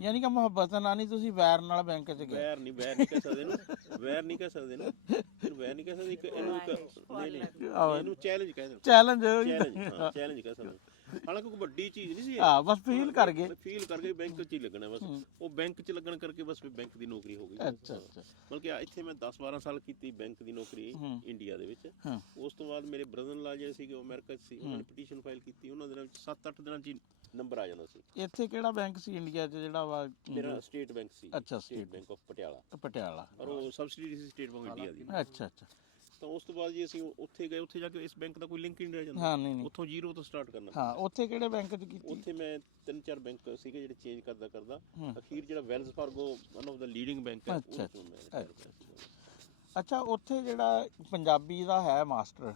ਯਾਨੀ ਕਿ ਮੁਹੱਬਤ ਨਾਲ ਨਹੀਂ, ਤੁਸੀਂ ਵੈਰ ਨਾਲ ਬੈਂਕ ਚ ਗਏ। ਵੈਰ ਨਹੀਂ ਕਹਿ ਸਕਦੇ ਇਹਨੂੰ, ਵੈਰ ਨਹੀਂ ਕਹਿ ਸਕਦੇ ਇਹਨੂੰ, ਵੈਰ ਨਹੀਂ ਕਹਿ ਸਕਦੇ। ਇਹਨੂੰ ਚੈਲੰਜ ਕਹਿ ਸਕਦੇ। ਚੈਲੰਜ ਚੈਲੰਜ ਕਹਿ ਸਕਦੇ। ਹਾਲਾਂਕਿ ਕੋਈ ਵੱਡੀ ਚੀਜ਼ ਨਹੀਂ ਸੀ। ਹਾਂ, ਬਸ ਫੀਲ ਕਰ ਗਏ। ਫੀਲ ਕਰਕੇ ਬੈਂਕ 'ਚ ਹੀ ਲੱਗਣਾ ਬਸ। ਉਹ ਬੈਂਕ 'ਚ ਲੱਗਣ ਕਰਕੇ ਬਸ ਬੈਂਕ ਦੀ ਨੌਕਰੀ ਹੋ ਗਈ। ਅੱਛਾ ਅੱਛਾ। ਮਤਲਬ ਕਿ ਇੱਥੇ ਮੈਂ 10-12 ਸਾਲ ਕੀਤੀ ਬੈਂਕ ਦੀ ਨੌਕਰੀ ਇੰਡੀਆ ਦੇ ਵਿੱਚ। ਉਸ ਤੋਂ ਬਾਅਦ ਮੇਰੇ ਬ੍ਰਦਰ ਇਨ ਲਾ ਜਿਹੜੇ ਸੀਗੇ ਉਹ ਅਮਰੀਕਾ 'ਚ ਸੀ, ਉਹਨਾਂ ਨੇ ਪਟੀਸ਼ਨ ਫਾਈਲ ਕੀਤੀ। ਉਹਨਾਂ ਦਿਨਾਂ ਵਿੱਚ 7-8 ਦਿਨਾਂ 'ਚ ਹੀ ਨੰਬਰ ਆ ਜਾਂਦਾ ਸੀ। ਇੱਥੇ ਕਿਹੜਾ ਬੈਂਕ ਸੀ ਇੰਡੀਆ 'ਚ ਜਿਹੜਾ ਵਾ? ਮੇਰਾ ਸਟੇਟ ਬੈਂਕ ਸੀ। ਅੱਛਾ, state bank of Patiala. Patiala. ਔਰ ਉਹ ਸਬਸਿਡੀ ਸੀ ਸਟੇਟ ਬੈਂਕ ਇੰਡੀਆ ਦੀ। ਅੱਛਾ ਅੱਛਾ। ਤਾਂ ਉਸ ਤੋਂ ਬਾਅਦ ਜੀ ਅਸੀਂ ਉੱਥੇ ਗਏ। ਉੱਥੇ ਜਾ ਕੇ ਇਸ ਬੈਂਕ ਦਾ ਕੋਈ ਲਿੰਕ ਹੀ ਨਹੀਂ ਰਹਿ ਜਾਂਦਾ। ਹਾਂ ਨਹੀਂ ਨਹੀਂ। ਉੱਥੋਂ ਜ਼ੀਰੋ ਤੋਂ ਸਟਾਰਟ ਕਰਨਾ। ਹਾਂ, ਉੱਥੇ ਕਿਹੜੇ ਬੈਂਕ 'ਚ ਕੀਤੀ? ਉੱਥੇ ਮੈਂ 3-4 ਬੈਂਕ ਸੀਗੇ ਜਿਹੜੇ ਚੇਂਜ ਕਰਦਾ ਅਖੀਰ ਜਿਹੜਾ ਵੈਲਜ਼ ਫਾਰਗੋ ਵਨ ਆਫ ਦਾ ਲੀਡਿੰਗ ਬੈਂਕ ਹੈ। ਅੱਛਾ, ਉੱਥੇ ਜਿਹੜਾ ਪੰਜਾਬੀ ਦਾ ਹੈ ਮਾਸਟਰ,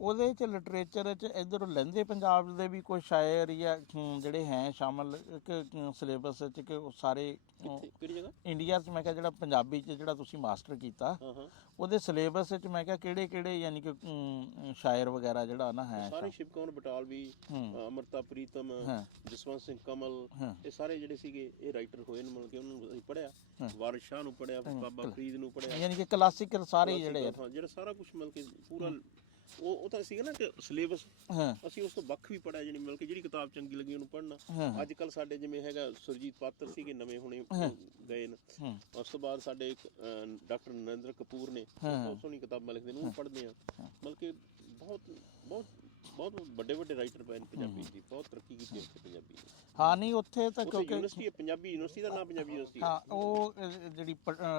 ਉਹਦੇ 'ਚ ਲਿਟਰੇਚਰ 'ਚ ਇੱਧਰ ਲਹਿੰਦੇ ਪੰਜਾਬ ਦੇ ਵੀ ਕੋਈ ਸ਼ਾਇਰ ਜਾਂ ਜਿਹੜੇ ਹੈ ਸ਼ਾਮਲ ਸਿਲੇਬਸ 'ਚ ਕਿ ਉਹ ਸਾਰੇ ਕਿਹੜੀ ਜਗ੍ਹਾ? ਇੰਡੀਆ 'ਚ। ਮੈਂ ਕਿਹਾ ਜਿਹੜਾ ਪੰਜਾਬੀ 'ਚ ਜਿਹੜਾ ਤੁਸੀਂ ਮਾਸਟਰ ਕੀਤਾ, ਉਹਦੇ ਸਿਲੇਬਸ 'ਚ ਮੈਂ ਕਿਹਾ ਕਿਹੜੇ ਯਾਨੀ ਕਿ ਸ਼ਾਇਰ ਵਗੈਰਾ ਜਿਹੜਾ ਨਾ ਹੈ? ਸਾਰੇ ਸ਼ਿਵ ਕੁਮਾਰ ਬਟਾਲਵੀ, ਅਮਰਤਾ ਪ੍ਰੀਤਮ, ਜਸਵੰਤ ਸਿੰਘ ਕਮਲ, ਇਹ ਸਾਰੇ ਜਿਹੜੇ ਸੀਗੇ ਇਹ ਰਾਈਟਰ ਹੋਏ ਨੇ। ਮਤਲਬ ਕਿ ਉਹਨਾਂ ਨੂੰ ਅਸੀਂ ਪੜ੍ਹਿਆ। ਵਾਰਿਸ ਸ਼ਾਹ ਨੂੰ ਪੜ੍ਹਿਆ, ਬਾਬਾ ਫਰੀਦ ਨੂੰ ਪੜ੍ਹਿਆ, ਯਾਨੀ ਕਿ ਕਲਾਸਿਕਲ ਸਾਰੇ ਜਿਹੜੇ ਜਿਹੜਾ ਸਾਰਾ ਕੁਝ ਮਤਲਬ ਕਿ ਪੂਰਾ ਉਹ ਤਾਂ ਸੀਗਾ ਨਾ ਕਿ ਸਿਲੇਬਸ ਅਸੀਂ ਉਸ ਤੋਂ ਵੱਖ ਵੀ ਪੜ੍ਹਿਆ। ਜਿਹੜੀ ਮਤਲਬ ਕਿ ਜਿਹੜੀ ਕਿਤਾਬ ਚੰਗੀ ਲੱਗੀ ਉਹਨੂੰ ਪੜ੍ਹਨਾ। ਅੱਜ ਕੱਲ ਸਾਡੇ ਜਿਵੇਂ ਹੈਗਾ ਸੁਰਜੀਤ ਪਾਤਰ ਸੀਗੇ, ਨਵੇਂ ਹੁਣੇ ਗਏ ਨੇ। ਉਸ ਤੋਂ ਬਾਅਦ ਸਾਡੇ ਇੱਕ ਡਾਕਟਰ ਨਰਿੰਦਰ ਕਪੂਰ ਨੇ, ਬਹੁਤ ਸੋਹਣੀ ਕਿਤਾਬਾਂ ਲਿਖਦੇ ਨੇ, ਉਹ ਪੜ੍ਹਦੇ ਆ। ਮਤਲਬ ਕਿ ਬਹੁਤ ਵੱਡੇ ਰਾਈਟਰ ਪਏ ਨੇ ਪੰਜਾਬੀ ਦੀ। ਬਹੁਤ ਤਰੱਕੀ ਕੀਤੀ ਉੱਥੇ ਪੰਜਾਬੀ ਦੀ। ਹਾਂ ਨਹੀਂ, ਉੱਥੇ ਤਾਂ ਕਿਉਂਕਿ ਯੂਨੀਵਰਸਿਟੀ ਹੈ, ਪੰਜਾਬੀ ਯੂਨੀਵਰਸਿਟੀ ਦਾ ਨਾਮ ਪੰਜਾਬੀ ਯੂਨੀਵਰਸਿਟੀ ਹੈ। ਹਾਂ, ਉਹ ਜਿਹੜੀ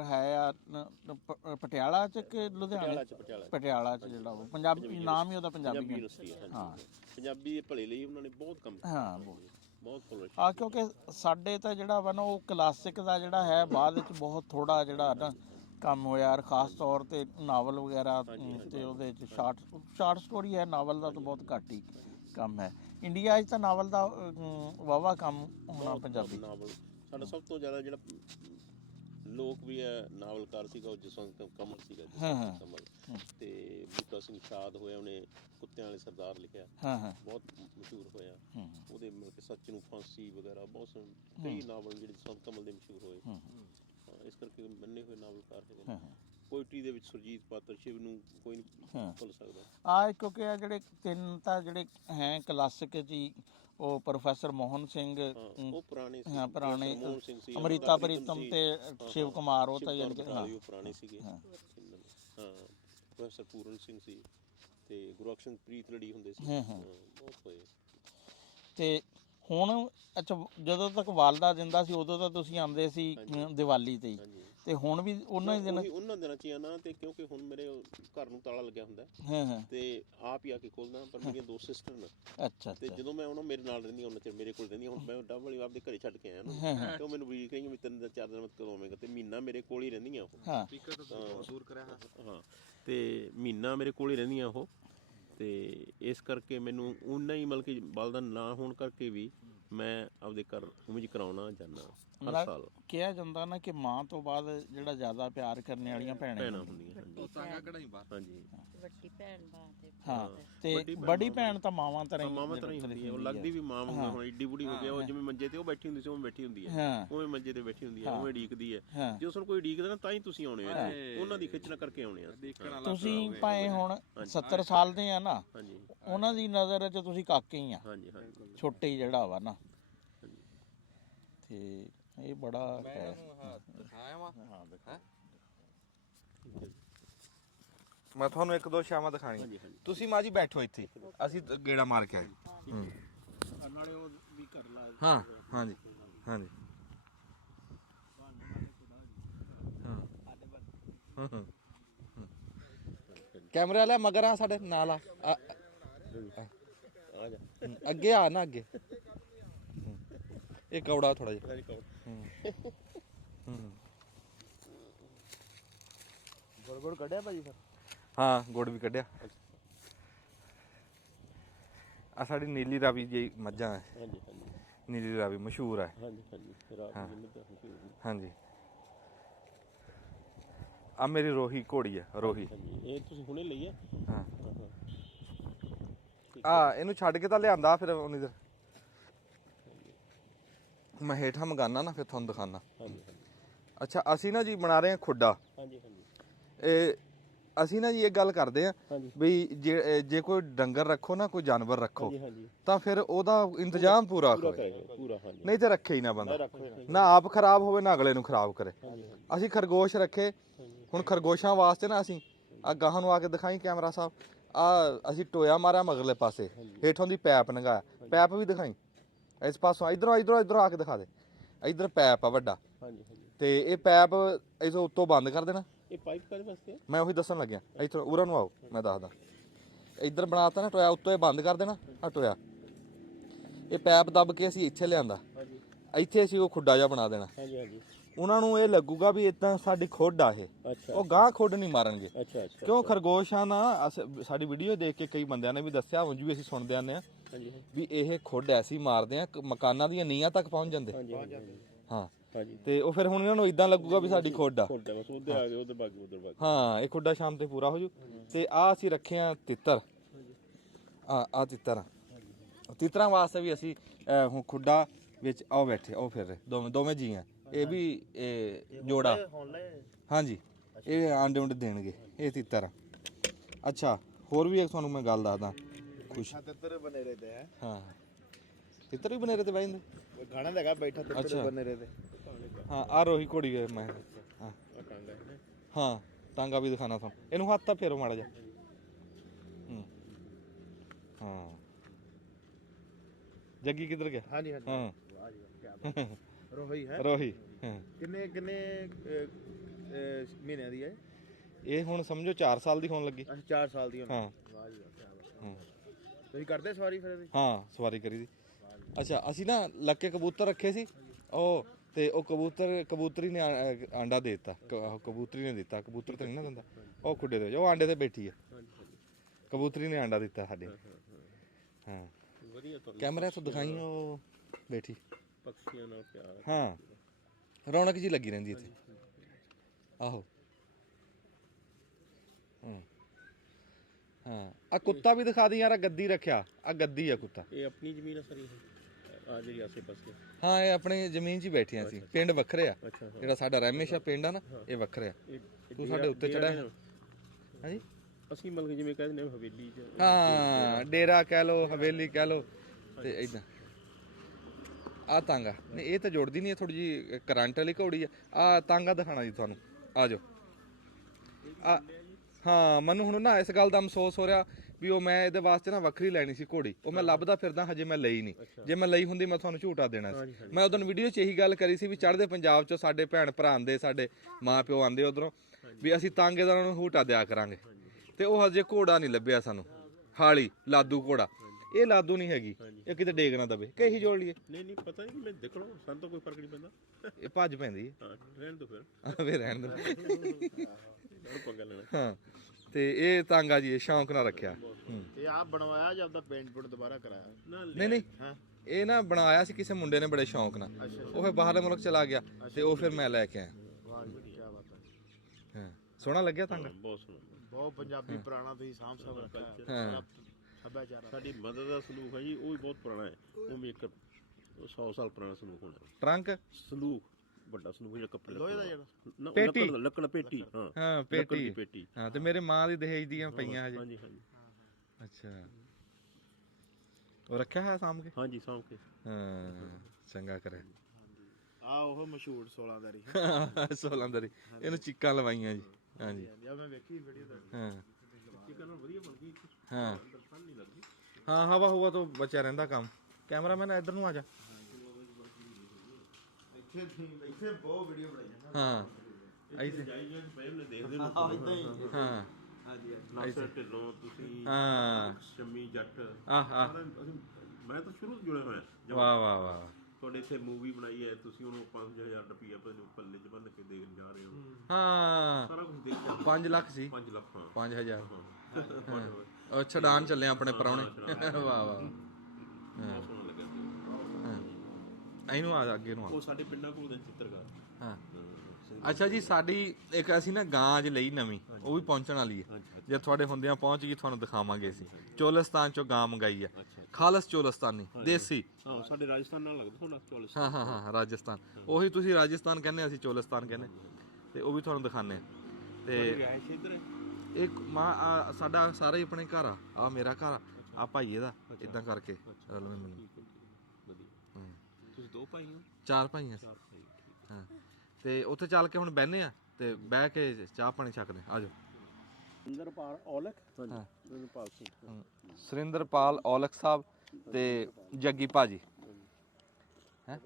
ਹੈ ਆ ਪਟਿਆਲਾ 'ਚ ਕਿ ਲੁਧਿਆਣਾ? ਪਟਿਆਲਾ 'ਚ ਜਿਹੜਾ ਉਹ ਪੰਜਾਬੀ ਨਾਮ ਹੀ ਉਹਦਾ ਪੰਜਾਬੀ ਯੂਨੀਵਰਸਿਟੀ ਹੈ। ਹਾਂ, ਪੰਜਾਬੀ ਦੇ ਭਲੇ ਲਈ ਉਹਨਾਂ ਨੇ ਬਹੁਤ ਕੰਮ ਕੀਤਾ। ਹਾਂ ਬਹੁਤ ਫਲੋਰਿਸ਼। ਹਾਂ, ਕਿਉਂਕਿ ਸਾਡੇ ਤਾਂ ਜਿਹੜਾ ਵਾ ਨਾ ਉਹ ਕਲਾਸਿਕ ਦਾ ਜਿਹੜਾ ਹੈ ਬਾਅਦ ਵਿੱਚ ਬਹੁਤ ਥੋੜਾ ਜਿਹੜਾ ਨਾ ਕੰਮ ਹੋਇਆ। ਖਾਸ ਤੌਰ ਤੇ ਨਾਵਲ ਵਗੈਰਾ ਤੇ ਉਹਦੇ 'ਚ ਸ਼ਾਰਟ ਸਟੋਰੀ ਹੈ। ਨਾਵਲ ਦਾ ਤਾਂ ਬਹੁਤ ਘੱਟ ਹੀ ਕੰਮ ਹੈ। ਇੰਡੀਆ 'ਚ ਤਾਂ ਨਾਵਲ ਦਾ ਵਾਵਾ ਕੰਮ ਹੋਣਾ ਪੰਜਾਬੀ ਨਾਵਲ। ਸਾਡਾ ਸਭ ਤੋਂ ਜ਼ਿਆਦਾ ਜਿਹੜਾ ਲੋਕ ਵੀ ਹੈ ਨਾਵਲਕਾਰ ਸੀਗਾ ਉਹ ਜਸਵੰਤ ਕਮਲ ਸੀਗਾ। ਕਮਲ ਤੇ ਬੂਟਾ ਸਿੰਘ ਸ਼ਾਦ ਹੋਇਆ, ਉਹਨੇ ਕੁੱਤਿਆਂ ਵਾਲੇ ਸਰਦਾਰ ਲਿਖਿਆ, ਬਹੁਤ ਮਸ਼ਹੂਰ ਹੋਇਆ। ਉਹਦੇ ਮਤਲਬ ਕਿ ਸੱਚ ਨੂੰ ਫਾਂਸੀ ਵਗੈਰਾ ਬਹੁਤ ਕਈ ਨਾਵਲ ਜਿਹੜੇ ਜਸਵੰਤ ਕਮਲ ਦੇ ਮਸ਼ਹੂਰ ਹੋਏ। ਇਸ ਕਰਕੇ ਮੰਨੇ ਹੋਏ ਨਾਵਲਕਾਰ ਹੈਗੇ ਨੇ। ਪੋਇਟਰੀ ਦੇ ਵਿੱਚ ਸੁਰਜੀਤ ਪਾਤਰ, ਸ਼ਿਵ ਨੂੰ ਕੋਈ ਨਹੀਂ ਭੁੱਲ ਸਕਦਾ। ਕਿਉਂਕਿ ਆ ਜਿਹੜੇ ਤਿੰਨ ਤਾਂ ਜਿਹੜੇ ਹੈ ਕਲਾਸਿਕ ਜੀ, ਉਹ ਪ੍ਰੋਫੈਸਰ ਮੋਹਨ ਸਿੰਘ, ਉਹ ਪੁਰਾਣੇ ਅਮ੍ਰਿਤਾ ਪ੍ਰੀਤਮ ਤੇ ਸ਼ਿਵ ਕੁਮਾਰ, ਉਹ ਤਾਂ ਉਹ ਪੁਰਾਣੇ ਸੀਗੇ। ਪ੍ਰੋਫੈਸਰ ਪੂਰਨ ਸਿੰਘ ਸੀ। ਤੇ ਗੁਰਬਖਸ਼ਨਪ੍ਰੀਤ ਲੜੀ ਹੁੰਦੇ ਸੀ। ਹਾਂ। ਬਹੁਤ ਹੋਏ। ਤੇ ਹੁਣ ਅੱਛਾ, ਜਦੋਂ ਤੱਕ ਵਾਲਦਾ ਜਿੰਦਾ ਸੀ ਉਦੋਂ ਤਾਂ ਤੁਸੀਂ ਆਉਂਦੇ ਸੀ ਦੀਵਾਲੀ ਤੇ ਹੀ, ਹਾਂਜੀ ਤੇ ਹੁਣ ਵੀ ਉਹਨਾਂ ਹੀ ਦਿਨ? ਉਹੀ ਉਹਨਾਂ ਦਿਨਾਂ 'ਚ ਹੀ ਆਉਣਾ, ਤੇ ਕਿਉਂਕਿ ਹੁਣ ਮੇਰੇ ਘਰ ਨੂੰ ਤਾਲਾ ਲੱਗਿਆ ਹੁੰਦਾ ਹਾਂ। ਤੇ ਆਪ ਹੀ ਆ ਕੇ ਖੋਲਦਾ। ਪਰ ਮੇਰੀਆਂ 2 ਸਿਸਟਰ ਨੇ, ਅੱਛਾ ਤੇ ਅੱਛਾ। ਜਦੋਂ ਮੈਂ ਉਹਨਾਂ ਮੇਰੇ ਨਾਲ ਰਹਿੰਦੀ ਉਹਨਾਂ ਚਿਰ ਮੇਰੇ ਕੋਲ ਰਹਿੰਦੀ। ਹੁਣ ਮੈਂ ਡਬਲ ਆਪਦੇ ਘਰੇ ਛੱਡ ਕੇ ਆਇਆ ਉਹਨੂੰ, ਤੇ ਉਹ ਮੈਨੂੰ ਵੀ ਕਹੀ ਵੀ 3-4 ਦਿਨ ਕਦੋਂ ਆਵੇਂਗਾ, ਤੇ ਮਹੀਨਾ ਮੇਰੇ ਕੋਲ ਹੀ ਰਹਿੰਦੀਆਂ ਉਹ। ਹਾਂ ਦੂਰ ਕਰਿਆ ਹਾਂ, ਤੇ ਮਹੀਨਾ ਮੇਰੇ ਕੋਲ ਹੀ ਰਹਿੰਦੀਆਂ ਉਹ, ਤੇ ਇਸ ਕਰਕੇ ਮੈਨੂੰ ਉਨਾ ਹੀ ਮਤਲਬ ਕਿ ਬਲਦਾ ਨਾ ਹੋਣ ਕਰਕੇ ਵੀ ਮੈਂ ਆਪਦੇ ਘਰ ਉਮਜ ਕਰਾਉਣਾ ਜਾਂਦਾ ਹਰ ਸਾਲ। ਕਿਹਾ ਜਾਂਦਾ ਨਾ ਕਿ ਮਾਂ ਤੋਂ ਬਾਅਦ ਜਿਹੜਾ ਜ਼ਿਆਦਾ ਪਿਆਰ ਕਰਨ ਵਾਲੀਆਂ ਭੈਣਾਂ ਭੈਣਾਂ ਹੁੰਦੀਆਂ। ਹੁੰਦੀਆਂ। ਉਹ ਤਾਂਗਾ ਕਢਾਈ ਬਾਹਰ। ਹਾਂਜੀ ਵੱਡੀ ਭੈਣ ਬਾਤ ਹੈ। ਹਾਂ, ਤੇ ਬੜੀ ਭੈਣ ਤਾਂ ਮਾਵਾਂ ਤਰ੍ਹਾਂ ਮਾਵਾਂ ਤਰ੍ਹਾਂ ਹੀ ਹੁੰਦੀ ਹੈ। ਉਹ ਲੱਗਦੀ ਵੀ ਮਾਂ ਵਾਂਗੂ। ਹੁਣ ਏਡੀ ਬੁੜੀ ਹੋ ਗਈ, ਉਹ ਜਿਵੇਂ ਮੰਜੇ ਤੇ ਉਹ ਬੈਠੀ ਹੁੰਦੀ ਸੀ ਉਵੇਂ ਬੈਠੀ ਹੁੰਦੀ ਹੈ, ਹਾਂ ਉਵੇਂ ਮੰਜੇ ਤੇ ਬੈਠੀ ਹੁੰਦੀ ਹੈ, ਉਵੇਂ ਢੀਕਦੀ ਹੈ। ਹਾਂ। ਜੇ ਉਸ ਨੂੰ ਕੋਈ ਢੀਕਦਾ ਨਾ ਤਾਂ ਹੀ ਤੁਸੀਂ ਆਉਣੇ ਆ ਇੱਥੇ, ਉਹਨਾਂ ਦੀ ਖਿੱਚਣਾ ਕਰਕੇ ਆਉਣੇ ਆ। ਤੁਸੀਂ ਭਾਵੇਂ ਹੁਣ 70 ਸਾਲ ਦੇ ਆ ਨਾ, ਹਾਂਜੀ ਉਹਨਾਂ ਦੀ ਨਜ਼ਰ 'ਚ ਤੁਸੀਂ ਕਾਕੇ ਹੀ ਆ, ਹਾਂਜੀ ਹਾਂਜੀ ਛੋਟੇ ਹੀ ਜਿਹੜਾ ਵਾ ਨਾ। ਤੇ ਇਹ ਬੜਾ ਹੈ। ਦਿਖਾਇਆ ਵਾ ਹਾਂ ਦਿਖਾ। ਮੈਂ ਤੁਹਾਨੂੰ 1-2 ਸ਼ਾਮਾਂ ਦਿਖਾਣੀ। ਤੁਸੀਂ ਮਾਂ ਜੀ ਬੈਠੋ ਇੱਥੇ, ਅਸੀਂ ਗੇੜਾ ਮਾਰ ਕੇ ਆਏ। ਨਾਲੇ ਉਹ ਵੀ ਕਰ ਲਾ। ਹਾਂ ਹਾਂਜੀ ਹਾਂਜੀ ਕੈਮਰਾ ਲੈ ਮਗਰ ਆ ਸਾਡੇ ਨਾਲ ਆ ਆ ਜਾ ਅੱਗੇ ਆ ਨਾ ਅੱਗੇ। ਇਹ ਕੌੜਾ ਥੋੜਾ ਜਿਹਾ। ਗੁੜ ਕੱਢਿਆ ਭਾਜੀ ਫਿਰ? ਹਾਂ ਗੁੜ ਵੀ ਕੱਢਿਆ। ਆ ਸਾਡੀ ਨੀਲੀ ਰਾਵੀ ਜੀ ਮੱਝਾਂ ਹੈ। ਹਾਂਜੀ ਹਾਂਜੀ ਨੀਲੀ ਰਾਵੀ ਮਸ਼ਹੂਰ ਹੈ। ਹਾਂਜੀ ਹਾਂਜੀ ਰਾਤ ਨੂੰ ਜਿੰਨੇ ਤਾਂ ਮਸ਼ਹੂਰ ਹਾਂਜੀ ਆ ਮੇਰੀ ਰੋਹੀ ਘੋੜੀ ਹੈ, ਰੋਹੀ। ਹਾਂਜੀ ਇਹ ਤੁਸੀਂ ਹੁਣੇ ਲਈ ਹੈ? ਹਾਂ ਆ ਇਹਨੂੰ ਛੱਡ ਕੇ ਤਾਂ ਲਿਆਂਦਾ ਫਿਰ ਉਨੀ ਦੇਰ ਮੈਂ ਹੇਠਾਂ ਮੰਗਾਨਾ ਨਾ, ਫਿਰ ਤੁਹਾਨੂੰ ਦਿਖਾਣਾ। ਹਾਂਜੀ ਹਾਂਜੀ ਅੱਛਾ ਅਸੀਂ ਨਾ ਜੀ ਬਣਾ ਰਹੇ ਹਾਂ ਖੁੱਡਾ। ਹਾਂਜੀ ਹਾਂਜੀ ਇਹ ਅਸੀਂ ਨਾ ਜੀ ਇਹ ਗੱਲ ਕਰਦੇ ਆ ਹਾਂਜੀ ਵੀ ਜੇ ਕੋਈ ਡੰਗਰ ਰੱਖੋ ਨਾ, ਕੋਈ ਜਾਨਵਰ ਰੱਖੋ, ਹਾਂਜੀ ਹਾਂਜੀ ਤਾਂ ਫਿਰ ਉਹਦਾ ਇੰਤਜ਼ਾਮ ਪੂਰਾ ਪੂਰਾ ਕਰੇ, ਕਰੇ ਪੂਰਾ। ਹਾਂਜੀ ਨਹੀਂ ਤੇ ਰੱਖੇ ਹੀ ਨਾ ਬੰਦਾ, ਰੱਖੋ ਨਾ ਆਪ ਖਰਾਬ ਹੋਵੇ ਨਾ ਅਗਲੇ ਨੂੰ ਖਰਾਬ ਕਰੇ। ਅਸੀਂ ਖਰਗੋਸ਼ ਰੱਖੇ। ਹੁਣ ਖਰਗੋਸ਼ਾਂ ਵਾਸਤੇ ਨਾ ਅਸੀਂ ਆ ਗਾਹਾਂ ਨੂੰ ਆ ਕੇ ਦਿਖਾਈ ਕੈਮਰਾ ਸਾਹਿਬ, ਆ ਅਸੀਂ ਟੋਇਆ ਮਾਰਿਆ ਮਗਰਲੇ ਪਾਸੇ, ਹੇਠੋਂ ਦੀ ਪੈਪ ਨੰਗਾਇਆ। ਪੈਪ ਵੀ ਦਿਖਾਈ ਇਸ ਪਾਸੋਂ, ਇਧਰੋਂ ਆ ਕੇ ਦਿਖਾ ਦੇ। ਇਧਰ ਪੈਪ ਆ ਵੱਡਾ, ਹਾਂਜੀ ਹਾਂਜੀ ਤੇ ਇਹ ਪੈਪ ਇਥੋਂ ਉੱਤੋਂ ਬੰਦ ਕਰ ਦੇਣਾ। ਇਹ ਪਾਈਪ ਕਾਹਦੇ ਵਾਸਤੇ ਹੈ? ਮੈਂ ਉਹੀ ਦੱਸਣ ਲੱਗਿਆ। ਇੱਥੋਂ ਉਰਾਂ ਨੂੰ ਆਓ, ਮੈਂ ਦੱਸਦਾ। ਇੱਧਰ ਬਣਾਤਾ ਨਾ ਟੋਇਆ, ਉੱਤੋਂ ਇਹ ਬੰਦ ਕਰ ਦੇਣਾ ਆ ਟੋਇਆ। ਇਹ ਪੈਪ ਦੱਬ ਕੇ ਅਸੀਂ ਇੱਥੇ ਲਿਆਂਦਾ, ਹਾਂਜੀ ਇੱਥੇ ਅਸੀਂ ਉਹ ਖੁੱਡਾ ਜਿਹਾ ਬਣਾ ਦੇਣਾ। ਹਾਂਜੀ ਹਾਂਜੀ ਉਹਨਾਂ ਨੂੰ ਇਹ ਲੱਗੂਗਾ ਵੀ ਇਦਾਂ ਸਾਡੀ ਖੁੱਡ ਆ ਇਹ, ਅੱਛਾ ਉਹ ਗਾਂ ਖੁੱਡ ਨਹੀਂ ਮਾਰਨਗੇ। ਅੱਛਾ ਅੱਛਾ ਕਿਉਂ ਖਰਗੋਸ਼ਾਂ ਨਾ ਸਾਡੀ ਵੀਡੀਓ ਦੇਖ ਕੇ ਕਈ ਬੰਦਿਆਂ ਨੇ ਵੀ ਦੱਸਿਆ, ਉਂਝ ਵੀ ਅਸੀਂ ਸੁਣਦੇ ਆਨੇ ਆ ਹਾਂਜੀ ਵੀ ਇਹ ਖੁੱਡ ਐਸੀ ਮਾਰਦੇ ਆ ਮਕਾਨਾਂ ਦੀਆਂ ਨੀਹਾਂ ਤੱਕ ਪਹੁੰਚ ਜਾਂਦੇ। ਹਾਂਜੀ ਹਾਂ ਹਾਂਜੀ ਤੇ ਉਹ ਫਿਰ ਹੁਣ ਇਹਨਾਂ ਨੂੰ ਇਦਾਂ ਲੱਗੂਗਾ ਵੀ ਸਾਡੀ ਖੁੱਡ ਆ। ਖੋਟਾ ਬਸ ਉਧਰ ਆ ਗਏ, ਉਧਰ ਬਾਕੀ ਉਧਰ ਬਾਕੀ। ਹਾਂ ਇਹ ਖੁੱਡਾ ਸ਼ਾਮ ਤੇ ਪੂਰਾ ਹੋ ਜੂ। ਤੇ ਆ ਅਸੀਂ ਰੱਖੇ ਆ ਤਿੱਤਰ। ਆ ਤਿੱਤਰ, ਤਿੱਤਰਾਂ ਵਾਸਤੇ ਵੀ ਅਸੀਂ ਹੁਣ ਖੁੱਡਾ ਵਿੱਚ ਆਓ ਬੈਠੇ, ਉਹ ਫਿਰ ਦੋਵੇਂ ਜੀ ਆ। ਇਹ ਵੀ ਜੋੜਾ। ਹਾਂਜੀ ਇਹ ਆਂਡੇ ਉਂਡੇ ਦੇਣਗੇ ਇਹ ਤਿੱਤਰ ਆ। ਅੱਛਾ ਹੋਰ ਵੀ ਇੱਕ ਤੁਹਾਨੂੰ ਮੈਂ ਗੱਲ ਦੱਸਦਾ। ਖੁਸ਼ ਤਿੱਤਰ ਬਨੇ ਰਹਤੇ ਹੈ। ਹਾਂ ਤਿੱਤਰ ਵੀ ਬਨੇਰੇ ਤੇ ਬਹਿ ਜਾਂਦੇ। ਗਾਣਾ ਲਗਾ ਬੈਠਾ ਤਿੱਤਰ ਬਨੇ ਰਹਤੇ। ਹਾਂ ਆ ਰੋਹੀ ਘੋੜੀ ਹੈ ਮੈਂ। ਹਾਂ ਹਾਂ ਟਾਂਗਾ ਵੀ ਦਿਖਾਣਾ ਤੁਹਾਨੂੰ। ਇਹਨੂੰ ਹੱਥ ਤਾਂ ਫੇਰੋ ਮਾੜਾ ਜਿਹਾ। ਹਾਂ ਜੱਗੀ ਕਿੱਧਰ ਗਿਆ? ਹਾਂਜੀ ਹਾਂਜੀ ਹਾਂ ਵਾਹ ਜੀ ਵਾਹ, ਕੀ ਬਾਤ। ਰੋਹੀ ਹੈ। ਰੋਹੀ ਹਾਂ। ਕਿੰਨੇ ਮਹੀਨਿਆਂ ਦੀ ਹੈ? ਇਹ ਹੁਣ ਸਮਝੋ 4 ਸਾਲ ਦੀ ਹੋਣ ਲੱਗੀ। ਅੱਛਾ 4 ਸਾਲ ਦੀ ਹੋਣੀ। ਹਾਂ ਵਾਹ ਜੀ ਵਾਹ, ਕੀ ਬਾਤ। ਹਾਂ ਤੁਸੀਂ ਕਰਦੇ ਸਵਾਰੀ ਫਿਰ ਇਹਦੀ? ਹਾਂ ਸਵਾਰੀ ਕਰੀ ਦੀ। ਅੱਛਾ ਅਸੀਂ ਨਾ ਲੱਕੇ ਕਬੂਤਰ ਰੱਖੇ ਸੀ ਉਹ, ਤੇ ਉਹ ਕਬੂਤਰੀ ਨੇ ਆਂਡਾ ਦੇ ਦਿੱਤਾ। ਕਬੂਤਰੀ ਨੇ ਦਿੱਤਾ, ਕਬੂਤਰ ਤਾਂ ਨਹੀਂ ਨਾ ਦਿੰਦਾ। ਉਹ ਖੁੱਡੇ ਦੇ ਉਹ ਆਂਡੇ ਤੇ ਬੈਠੀ ਹੈ। ਕਬੂਤਰੀ ਨੇ ਆਂਡਾ ਦਿੱਤਾ ਸਾਡੇ। ਹਾਂ ਵਧੀਆ ਤੁਹਾਨੂੰ ਕੈਮਰਾ ਤੋਂ ਦਿਖਾਈ ਉਹ ਬੈਠੀ। ਪਕਸ਼ੀਆਂ ਨਾਲ ਪਿਆਰ। ਹਾਂ ਰੌਣਕ ਜੀ ਲੱਗੀ ਰਹਿੰਦੀ ਇੱਥੇ। ਆਹੋ ਹਾਂ ਆ ਕੁੱਤਾ ਵੀ ਦਿਖਾ ਦੀ ਯਾਰ। ਆ ਗੱਦੀ ਰੱਖਿਆ, ਆ ਗੱਦੀ ਆ ਕੁੱਤਾ। ਇਹ ਆਪਣੀ ਜ਼ਮੀਨ ਆ ਸਾਰੀ ਆ ਜਿਹੜੀ ਆਸੇ ਪਾਸੇ? ਹਾਂ ਇਹ ਆਪਣੀ ਜ਼ਮੀਨ 'ਚ ਹੀ ਬੈਠੀਆਂ ਸੀ। ਪਿੰਡ ਵੱਖਰੇ ਆ, ਅੱਛਾ ਜਿਹੜਾ ਸਾਡਾ ਰਹਿਮੇਸ਼ਾ ਪਿੰਡ ਆ ਨਾ ਇਹ ਵੱਖਰੇ ਆ। ਤੂੰ ਸਾਡੇ ਉੱਤੇ ਚੜਿਆ। ਹਾਂਜੀ ਅਸੀਂ ਮਤਲਬ ਜਿਵੇਂ ਕਹਿੰਦੇ ਨੇ ਹਵੇਲੀ 'ਚ। ਹਾਂ ਡੇਰਾ ਕਹਿ ਲੋ, ਹਵੇਲੀ ਕਹਿ ਲੋ, ਤੇ ਇਦਾਂ। ਆ ਤਾਂਗਾ ਨਹੀਂ ਇਹ ਤਾਂ ਜੁੜਦੀ ਨਹੀਂ, ਥੋੜੀ ਜੀ ਕਰੰਟ ਵਾਲੀ ਘੋੜੀ ਆ। ਆ ਤਾਂਗਾ ਦਿਖਾਣਾ ਜੀ ਤੁਹਾਨੂੰ, ਆ ਜਾਓ। ਆ ਹਾਂ ਮੈਨੂੰ ਹੁਣ ਨਾ ਇਸ ਗੱਲ ਦਾ ਅਫਸੋਸ ਹੋ ਰਿਹਾ ਵੀ ਉਹ ਮੈਂ ਇਹਦੇ ਵਾਸਤੇ ਨਾ ਵੱਖਰੀ ਲੈਣੀ ਸੀ ਘੋੜੀ, ਉਹ ਮੈਂ ਲੱਭਦਾ ਫਿਰਦਾ, ਹਜੇ ਮੈਂ ਲਈ ਨਹੀਂ। ਜੇ ਮੈਂ ਲਈ ਹੁੰਦੀ ਮੈਂ ਤੁਹਾਨੂੰ ਝੂਟਾ ਦੇਣਾ ਸੀ। ਮੈਂ ਉਦੋਂ ਵੀਡੀਓ 'ਚ ਇਹੀ ਗੱਲ ਕਰੀ ਸੀ ਵੀ ਚੜ੍ਹਦੇ ਪੰਜਾਬ 'ਚੋਂ ਸਾਡੇ ਭੈਣ ਭਰਾ ਆਉਂਦੇ, ਸਾਡੇ ਮਾਂ ਪਿਓ ਆਉਂਦੇ ਉਧਰੋਂ, ਵੀ ਅਸੀਂ ਤੰਗ ਇਹਨਾਂ ਨੂੰ ਝੂਟਾ ਦਿਆ ਕਰਾਂਗੇ। ਤੇ ਉਹ ਹਜੇ ਘੋੜਾ ਨਹੀਂ ਲੱਭਿਆ ਸਾਨੂੰ, ਹਾਲੀ ਲਾਦੂ ਘੋੜਾ। ਇਹ ਲਾਦੂ ਨਹੀਂ ਹੈਗੀ, ਇਹ ਕਿਤੇ ਡੇਗ ਨਾ ਦਵੇ ਕਿ ਇਹੀ ਜੋੜ ਲਈਏ। ਨਹੀਂ ਪਤਾ ਨਹੀਂ, ਮੈਂ ਦੇਖ ਲਓ, ਸਾਨੂੰ ਤਾਂ ਕੋਈ ਫਰਕ ਨਹੀਂ ਪੈਂਦਾ। ਇਹ ਭੱਜ ਪੈਂਦੀ ਹਾਂ, ਰਹਿਣ ਦੋ ਫਿਰ। ਵੇ ਰਹਿਣ ਦੇ। ਹੋਰ ਪੰਗਾ ਲੈਣਾ। ਹਾਂ, ਤੇ ਇਹ ਤੰਗ ਆ ਜੀ, ਇਹ ਸ਼ੌਂਕ ਨਾਲ ਰੱਖਿਆ। ਇਹ ਆਪ ਬਣਵਾਇਆ ਜਾਂ ਆਪਦਾ ਪੇਂਟ ਪੁੰਟ ਦੁਬਾਰਾ ਕਰਾਇਆ? ਨਹੀਂ ਇਹ ਨਾ ਬਣਾਇਆ ਸੀ ਕਿਸੇ ਮੁੰਡੇ ਨੇ ਬੜੇ ਸ਼ੌਂਕ ਨਾਲ, ਉਹ ਫਿਰ ਬਾਹਰਲੇ ਮੁਲਕ ਚਲਾ ਗਿਆ ਤੇ ਉਹ ਫਿਰ ਮੈਂ ਲੈ ਕੇ ਆਇਆ। ਵਾਹ ਜੀ, ਕੀ ਬਾਤ ਹੈ। ਹਾਂ, ਸੋਹਣਾ ਲੱਗਿਆ ਤੰਗ। ਬਹੁਤ ਸੋਹਣਾ, ਬਹੁਤ ਪੰਜਾਬੀ ਪੁਰਾਣਾ ਤੁਸੀਂ ਸਾਂਭ ਰੱਖਿਆ ਹਾਂ। ਸੱਭਿਆਚਾਰ। ਸਾਡੀ ਮਦਰ ਦਾ ਸਲੂਕ ਹੈ ਜੀ, ਉਹ ਵੀ ਬਹੁਤ ਪੁਰਾਣਾ ਹੈ। ਉਹ ਵੀ ਇੱਕ 100 ਸਾਲ ਪੁਰਾਣਾ ਸਲੂਕ ਹੋਣਾ। ਟਰੰਕ ਸਲੂਕ ਵੱਡਾ ਸਲੂਕ ਜਿਹੜਾ ਕੱਪੜੇ ਲੋਹੇ ਦਾ ਜਿਹੜਾ ਨਾ, ਪੇਟੀ। ਲੱਕੜ ਪੇਟੀ। ਹਾਂ ਹਾਂ, ਲੱਕੜ ਦੀ ਪੇਟੀ। ਪੇਟੀ। ਹਾਂ, ਤੇ ਮੇਰੇ ਮਾਂ ਦੀ ਦਹੇਜ ਦੀਆਂ ਪਈਆਂ ਹਜੇ। ਹਾਂਜੀ ਅੱਛਾ, ਉਹ ਰੱਖਿਆ ਹੈ ਸਾਂਭ ਕੇ? ਹਾਂਜੀ, ਸਾਂਭ ਕੇ। ਹਾਂ, ਚੰਗਾ ਕਰੇ। ਆ ਉਹ ਮਸ਼ਹੂਰ 16 ਦਾਰੀ 16 ਦਰੀ, ਇਹਨੂੰ ਚੀਕਾਂ ਲਵਾਈਆਂ ਜੀ। ਹਾਂਜੀ ਆ ਮੈਂ ਵੇਖੀ ਵੀਡੀਓ ਤੁਹਾਡੀ। ਹਾਂ ਚਿਕਨ ਵਧੀਆ ਬਣ ਗਈ। ਹਾਂ ਠੰਡ ਨਹੀਂ ਲੱਗਦੀ। ਹਾਂ, ਹਵਾ ਹੁਵਾ ਤੋਂ ਬਚਿਆ ਰਹਿੰਦਾ ਕੰਮ। ਕੈਮਰਾਮੈਨ ਇੱਧਰ ਨੂੰ ਆ ਜਾ। ਇੱਥੇ ਬਹੁਤ ਵੀਡੀਓ ਬਣਾਈਆਂ। ਹਾਂ ਇੱਥੇ ਜਾਈ ਜਾਂ ਪਹਿਲੇ ਦੇਖਦੇ ਨੂੰ। ਹਾਂ ਨਾਸਰ ਢਿੱਲੋਂ, ਤੁਸੀਂ, ਹਾਂ ਸ਼ਮੀ ਜੱਟ, ਆਹ ਮੈਂ ਤਾਂ ਸ਼ੁਰੂ ਤੋਂ ਜੁੜਿਆ ਹੋਇਆ। ਵਾਹ ਵਾਹ ਵਾਹ। ਤੁਹਾਡੇ ਇੱਥੇ ਮੂਵੀ ਬਣਾਈ ਹੈ, ਤੁਸੀਂ ਉਹਨੂੰ 5000 ਰੁਪਇਆ ਪੱਲੇ 'ਚ ਬੰਨ ਕੇ ਦੇਣ ਜਾ ਰਹੇ ਹੋ। ਹਾਂ, ਸਾਰਾ ਕੁਝ ਦੇਖਿਆ। 5 ਲੱਖ ਸੀ। 5 ਲੱਖ। ਹਾਂ 5000 ਉਹ ਛਡਾਨ ਚੱਲੇ ਆਪਣੇ ਪਰਾਉਣੇ। ਵਾਹ ਵਾਹ। ਬਹੁਤ ਸੋਹਣਾ ਲੱਗਿਆ ਸੀ। ਹਾਂ, ਇਹਨੂੰ ਆ ਅੱਗੇ ਨੂੰ ਆ। ਉਹ ਸਾਡੇ ਪਿੰਡਾਂ ਕੋਲ ਦੇ ਚਿੱਤਰਕਾਰ। ਹਾਂ, ਅੱਛਾ ਜੀ, ਸਾਡੀ ਇੱਕ ਅਸੀਂ ਨਾ ਗਾਂ ਅੱਜ ਲਈ ਨਵੀਂ, ਉਹ ਵੀ ਪਹੁੰਚਣ ਵਾਲੀ ਹੈ। ਜੇ ਤੁਹਾਡੇ ਹੁੰਦਿਆਂ ਪਹੁੰਚ ਗਈ ਤੁਹਾਨੂੰ ਦਿਖਾਵਾਂਗੇ। ਅਸੀਂ ਚੋਲਿਸਤਾਨ ਚੋਂ ਗਾਂ ਮੰਗਾਈ ਆ, ਖਾਲਸ ਚੋਲਿਸਤਾਨੀ ਦੇਸੀ। ਹਾਂ, ਸਾਡੇ ਰਾਜਸਥਾਨ ਨਾਲ ਲੱਗਦਾ ਤੁਹਾਡਾ ਚੋਲਿਸ। ਹਾਂ ਹਾਂ ਹਾਂ, ਰਾਜਸਥਾਨ। ਉਹੀ ਤੁਸੀਂ ਰਾਜਸਥਾਨ ਕਹਿੰਦੇ, ਅਸੀਂ ਚੋਲਿਸਤਾਨ ਕਹਿੰਦੇ। ਤੇ ਉਹ ਵੀ ਤੁਹਾਨੂੰ ਦਿਖਾਣੇ ਆ। ਤੇ ਰਿਹਾਇਸ਼ ਇੱਧਰ ਹੈ। ਇੱਕ ਮਾਂ ਸਾਡਾ ਸਾਰਾ ਹੀ ਆਪਣੇ ਘਰ ਆ ਮੇਰਾ ਘਰ ਆ ਭਾਈ ਇਹਦਾ, ਇਦਾਂ ਕਰਕੇ ਮੈਨੂੰ। ਵਧੀਆ। ਤੁਸੀਂ 2 ਭਾਈ ਹੋ? 4 ਭਾਈ ਆ। ਹਾਂ, ਤੇ ਉੱਥੇ ਚੱਲ ਕੇ ਹੁਣ ਬਹਿਨੇ ਆ ਤੇ ਬਹਿ ਕੇ ਚਾਹ ਪਾਣੀ ਛਕਦੇ ਆ ਜਾਓ। ਸੁਰਿੰਦਰਪਾਲ ਔਲਖ। ਹਾਂਜੀ, ਸੁਰਿੰਦਰਪਾਲ ਸਿੰਘ। ਸੁਰਿੰਦਰਪਾਲ ਔਲਖ ਸਾਹਿਬ ਤੇ ਜੱਗੀ ਭਾਜੀ ਹੈ।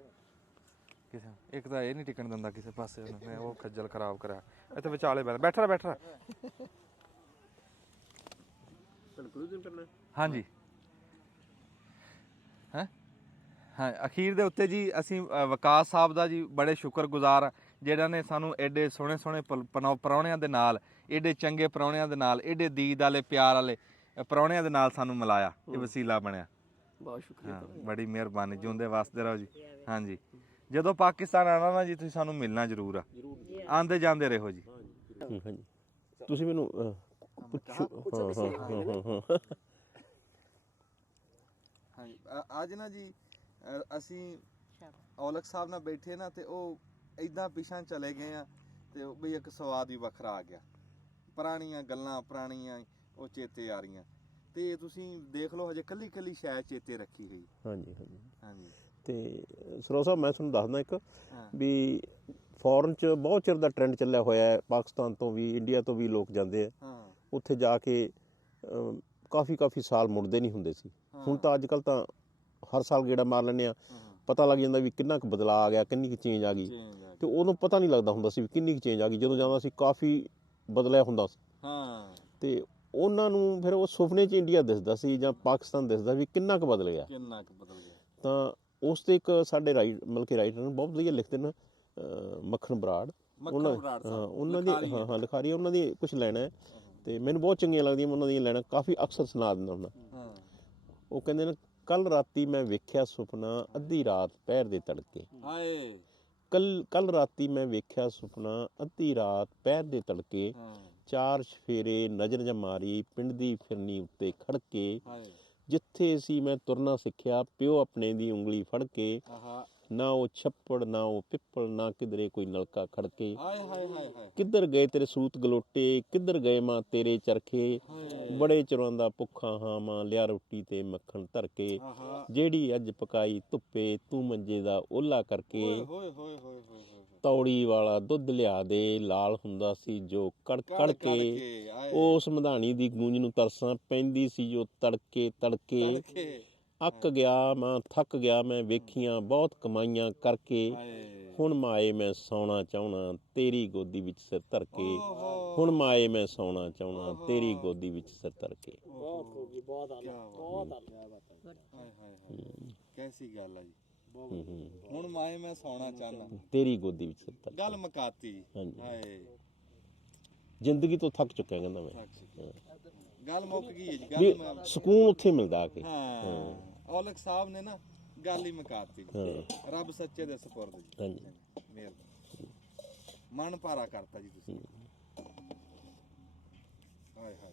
ਕਿਸੇ ਇੱਕ ਤਾਂ ਇਹ ਨਹੀਂ ਟਿਕਣ ਦਿੰਦਾ ਕਿਸੇ ਪਾਸੇ, ਉਹਨੇ ਉਹ ਖੱਜਲ ਖਰਾਬ ਕਰਿਆ। ਇੱਥੇ ਵਿਚਾਲੇ ਬੈਠਾ ਬੈਠਾ। ਕਨਕਲੂਜਨ ਕਰਨਾ। ਹਾਂਜੀ ਹੈ। ਹਾਂ, ਅਖੀਰ ਦੇ ਉੱਤੇ ਜੀ ਅਸੀਂ ਵਿਕਾਸ ਸਾਹਿਬ ਦਾ ਜੀ ਬੜੇ ਸ਼ੁਕਰਗੁਜ਼ਾਰ ਹਾਂ, ਜਿਹੜਾ ਨੇ ਸਾਨੂੰ ਐਡੇ ਸੋਹਣੇ ਸੋਹਣੇ ਪ੍ਰਾਹੁਣਿਆਂ ਦੇ ਨਾਲ, ਐਡੇ ਚੰਗੇ ਪ੍ਰਾਹੁਣਿਆਂ ਦੇ ਨਾਲ, ਐਡੇ ਦੀਦ ਵਾਲੇ ਪਿਆਰ ਵਾਲੇ ਪ੍ਰਾਹੁਣਿਆਂ ਦੇ ਨਾਲ ਸਾਨੂੰ ਮਿਲਾਇਆ। ਇਹ ਵਸੀਲਾ ਬਣਿਆ। ਬਹੁਤ ਸ਼ੁਕਰੀਆ। ਬੜੀ ਮਿਹਰਬਾਨੀ, ਜਿਉਂਦੇ ਵਸਦੇ ਰਹੋ ਜੀ। ਹਾਂਜੀ, ਜਦੋਂ ਪਾਕਿਸਤਾਨ ਆਉਣਾ ਨਾ ਜੀ, ਤੁਸੀਂ ਸਾਨੂੰ ਮਿਲਣਾ ਜ਼ਰੂਰ ਆ। ਆਉਂਦੇ ਜਾਂਦੇ ਰਹੋ ਜੀ। ਹਾਂਜੀ, ਤੁਸੀਂ ਮੈਨੂੰ ਪੁੱਛੋ। ਹਾਂ ਹਾਂਜੀ, ਅੱਜ ਨਾ ਜੀ ਅਸੀਂ ਔਲਖ ਸਾਹਿਬ ਨਾਲ ਬੈਠੇ ਨਾ, ਤੇ ਉਹ ਇਦਾਂ ਪਿਛਾਂ ਚਲੇ ਗਏ ਆ, ਤੇ ਬਈ ਇੱਕ ਸਵਾਦ ਹੀ ਵੱਖਰਾ ਆ ਗਿਆ। ਪੁਰਾਣੀਆਂ ਗੱਲਾਂ, ਪੁਰਾਣੀਆਂ ਉਹ ਚੇਤੇ ਆ ਰਹੀਆਂ। ਤੇ ਤੁਸੀਂ ਦੇਖ ਲਓ, ਹਜੇ ਕੱਲੀ ਕੱਲੀ ਸ਼ਾਇਦ ਚੇਤੇ ਰੱਖੀ ਗਈ। ਹਾਂਜੀ। ਤੇ ਸਰੋਂ ਸਾਹਿਬ, ਮੈਂ ਤੁਹਾਨੂੰ ਦੱਸਦਾ ਇੱਕ ਵੀ ਫੋਰਨ 'ਚ ਬਹੁਤ ਚਿਰ ਦਾ ਟ੍ਰੈਂਡ ਚੱਲਿਆ ਹੋਇਆ ਹੈ। ਪਾਕਿਸਤਾਨ ਤੋਂ ਵੀ, ਇੰਡੀਆ ਤੋਂ ਵੀ ਲੋਕ ਜਾਂਦੇ ਆ ਉੱਥੇ ਜਾ ਕੇ। ਕਾਫੀ ਸਾਲ ਮੁੜਦੇ ਨਹੀਂ ਹੁੰਦੇ ਸੀ। ਹੁਣ ਤਾਂ ਅੱਜ ਕੱਲ੍ਹ ਤਾਂ ਹਰ ਸਾਲ ਗੇੜਾ ਮਾਰ ਲੈਂਦੇ ਆ, ਪਤਾ ਲੱਗ ਜਾਂਦਾ ਵੀ ਕਿੰਨਾ ਕੁ ਬਦਲਾਅ ਆ ਗਿਆ, ਕਿੰਨੀ ਕੁ ਚੇਂਜ ਆ ਗਈ। ਤੇ ਉਦੋਂ ਪਤਾ ਨਹੀਂ ਲੱਗਦਾ ਹੁੰਦਾ ਸੀ ਵੀ ਕਿੰਨੀ ਕੁ ਚੇਂਜ ਆ ਗਈ। ਜਦੋਂ ਜਾਂਦਾ ਸੀ ਕਾਫੀ ਬਦਲਿਆ ਹੁੰਦਾ ਸੀ। ਤੇ ਉਹਨਾਂ ਨੂੰ ਫਿਰ ਉਹ ਸੁਪਨੇ 'ਚ ਇੰਡੀਆ ਦਿਸਦਾ ਸੀ ਜਾਂ ਪਾਕਿਸਤਾਨ ਦਿਸਦਾ ਵੀ ਕਿੰਨਾ ਕੁ ਬਦਲ ਗਿਆ। ਤਾਂ ਉਸ 'ਤੇ ਇੱਕ ਸਾਡੇ ਮਤਲਬ ਕਿ ਰਾਈਟਰ ਨੂੰ ਬਹੁਤ ਵਧੀਆ ਲਿਖਦੇ ਨੇ, ਮੱਖਣ ਬਰਾੜ। ਉਹਨਾਂ ਦੀ ਲਿਖਾਰੀ, ਉਹਨਾਂ ਦੀ ਕੁਝ ਲੈਣਾ ਹੈ ਤੇ ਮੈਨੂੰ ਬਹੁਤ ਚੰਗੀਆਂ ਲੱਗਦੀਆਂ ਉਹਨਾਂ ਦੀਆਂ ਲੈਣਾ। ਕਾਫੀ ਅਕਸਰ ਸੁਣਾ ਦਿੰਦਾ ਹੁੰਦਾ। ਉਹ ਕਹਿੰਦੇ ਨੇ, ਕੱਲ ਰਾਤੀ ਮੈਂ ਵੇਖਿਆ ਸੁਪਨਾ ਅੱਧੀ ਰਾਤ ਪਹਿਰ ਦੇ ਤੜਕੇ। ਕੱਲ ਰਾਤੀ ਮੈਂ ਵੇਖਿਆ ਸੁਪਨਾ ਅੱਧੀ ਰਾਤ ਪਹਿਰ ਦੇ ਤੜਕੇ। 4 ਸਫੇਰੇ ਨਜ਼ਰ ਜਮਾਰੀ ਪਿੰਡ ਦੀ ਫਿਰਨੀ ਉੱਤੇ ਖੜਕੇ। ਜਿੱਥੇ ਸੀ ਮੈਂ ਤੁਰਨਾ ਸਿੱਖਿਆ ਪਿਓ ਆਪਣੇ ਦੀ ਉਂਗਲੀ ਫੜ ਕੇ। ਨਾ ਉਹ ਛੱਪੜ, ਨਾ ਉਹ ਪਿੱਪਲ, ਨਾ ਕਿਧਰੇ ਕੋਈ ਨਲਕਾ ਖੜਕੇ। ਕਿੱਧਰ ਗਏ ਤੇਰੇ ਸੂਤ ਗਲੋਟੇ, ਕਿੱਧਰ ਗਏ ਮਾਂ ਤੇਰੇ ਚਰਖੇ। ਬੜੇ ਚਿਰਾਂ ਦਾ ਭੁੱਖਾ ਹਾਂ ਮਾਂ, ਲਿਆ ਰੋਟੀ ਤੇ ਮੱਖਣ ਧਰ ਕੇ। ਜਿਹੜੀ ਅੱਜ ਪਕਾਈ ਧੁੱਪੇ, ਤੂੰ ਮੰਜੇ ਦਾ ਓਲਾ ਕਰਕੇ। ਤੌੜੀ ਵਾਲਾ ਦੁੱਧ ਲਿਆ ਦੇ, ਲਾਲ ਹੁੰਦਾ ਸੀ ਜੋ ਕੜ ਕੇ, ਉਸ ਮਧਾਣੀ ਦੀ ਗੂੰਜ ਨੂੰ ਤਰਸਾਂ ਪੈਂਦੀ ਸੀ ਜੋ ਤੜਕੇ ਤੜਕੇ। ਅੱਕ ਗਿਆ ਮੈਂ ਥੱਕ ਗਿਆ ਮੈਂ ਵੇਖੀਆਂ ਬਹੁਤ ਕਮਾਈਆਂ ਕਰਕੇ, ਹੁਣ ਮਾਏ ਮੈਂ ਸੌਣਾ ਚਾਹਣਾ ਤੇਰੀ ਗੋਦੀ ਵਿੱਚ ਸਿਰ ਧਰ ਕੇ, ਹੁਣ ਮਾਏ ਮੈਂ ਸੌਣਾ ਚਾਹਣਾ ਤੇਰੀ ਗੋਦੀ ਵਿੱਚ ਸਿਰ ਧਰ ਕੇ। ਕੈਸੀ ਗੱਲ ਆ ਜੀ, ਹੁਣ ਮਾਏ ਮੈਂ ਸੌਣਾ ਚਾਹਨਾ ਤੇਰੀ ਗੋਦੀ ਵਿੱਚ ਸਿਰ ਧਰ ਕੇ। ਗੱਲ ਮੁਕਾਤੀ। ਹਾਂਜੀ। ਹਾਏ ਜ਼ਿੰਦਗੀ ਤੋਂ ਥੱਕ ਚੁੱਕਿਆ ਕਹਿੰਦਾ ਮੈਂ। ਗੱਲ ਮੁੱਕ ਗਈ ਹੈ ਜੀ, ਵੀ ਗੱਲ ਸਕੂਨ ਉੱਥੇ ਮਿਲਦਾ ਆ ਕੇ। ਹਾਂ ਔਲਖ ਸਾਹਿਬ ਨੇ ਨਾ ਗੱਲ ਹੀ ਮੁਕਾਤੀ। ਰੱਬ ਸੱਚੇ ਦੇ ਸਪੁਰਦ ਜੀ। ਹਾਂਜੀ। ਮਿਹਰਬਾਨੀ, ਮਨ ਭਾਰਾ ਕਰਤਾ ਜੀ ਤੁਸੀਂ। ਹਾਏ ਹਾਏ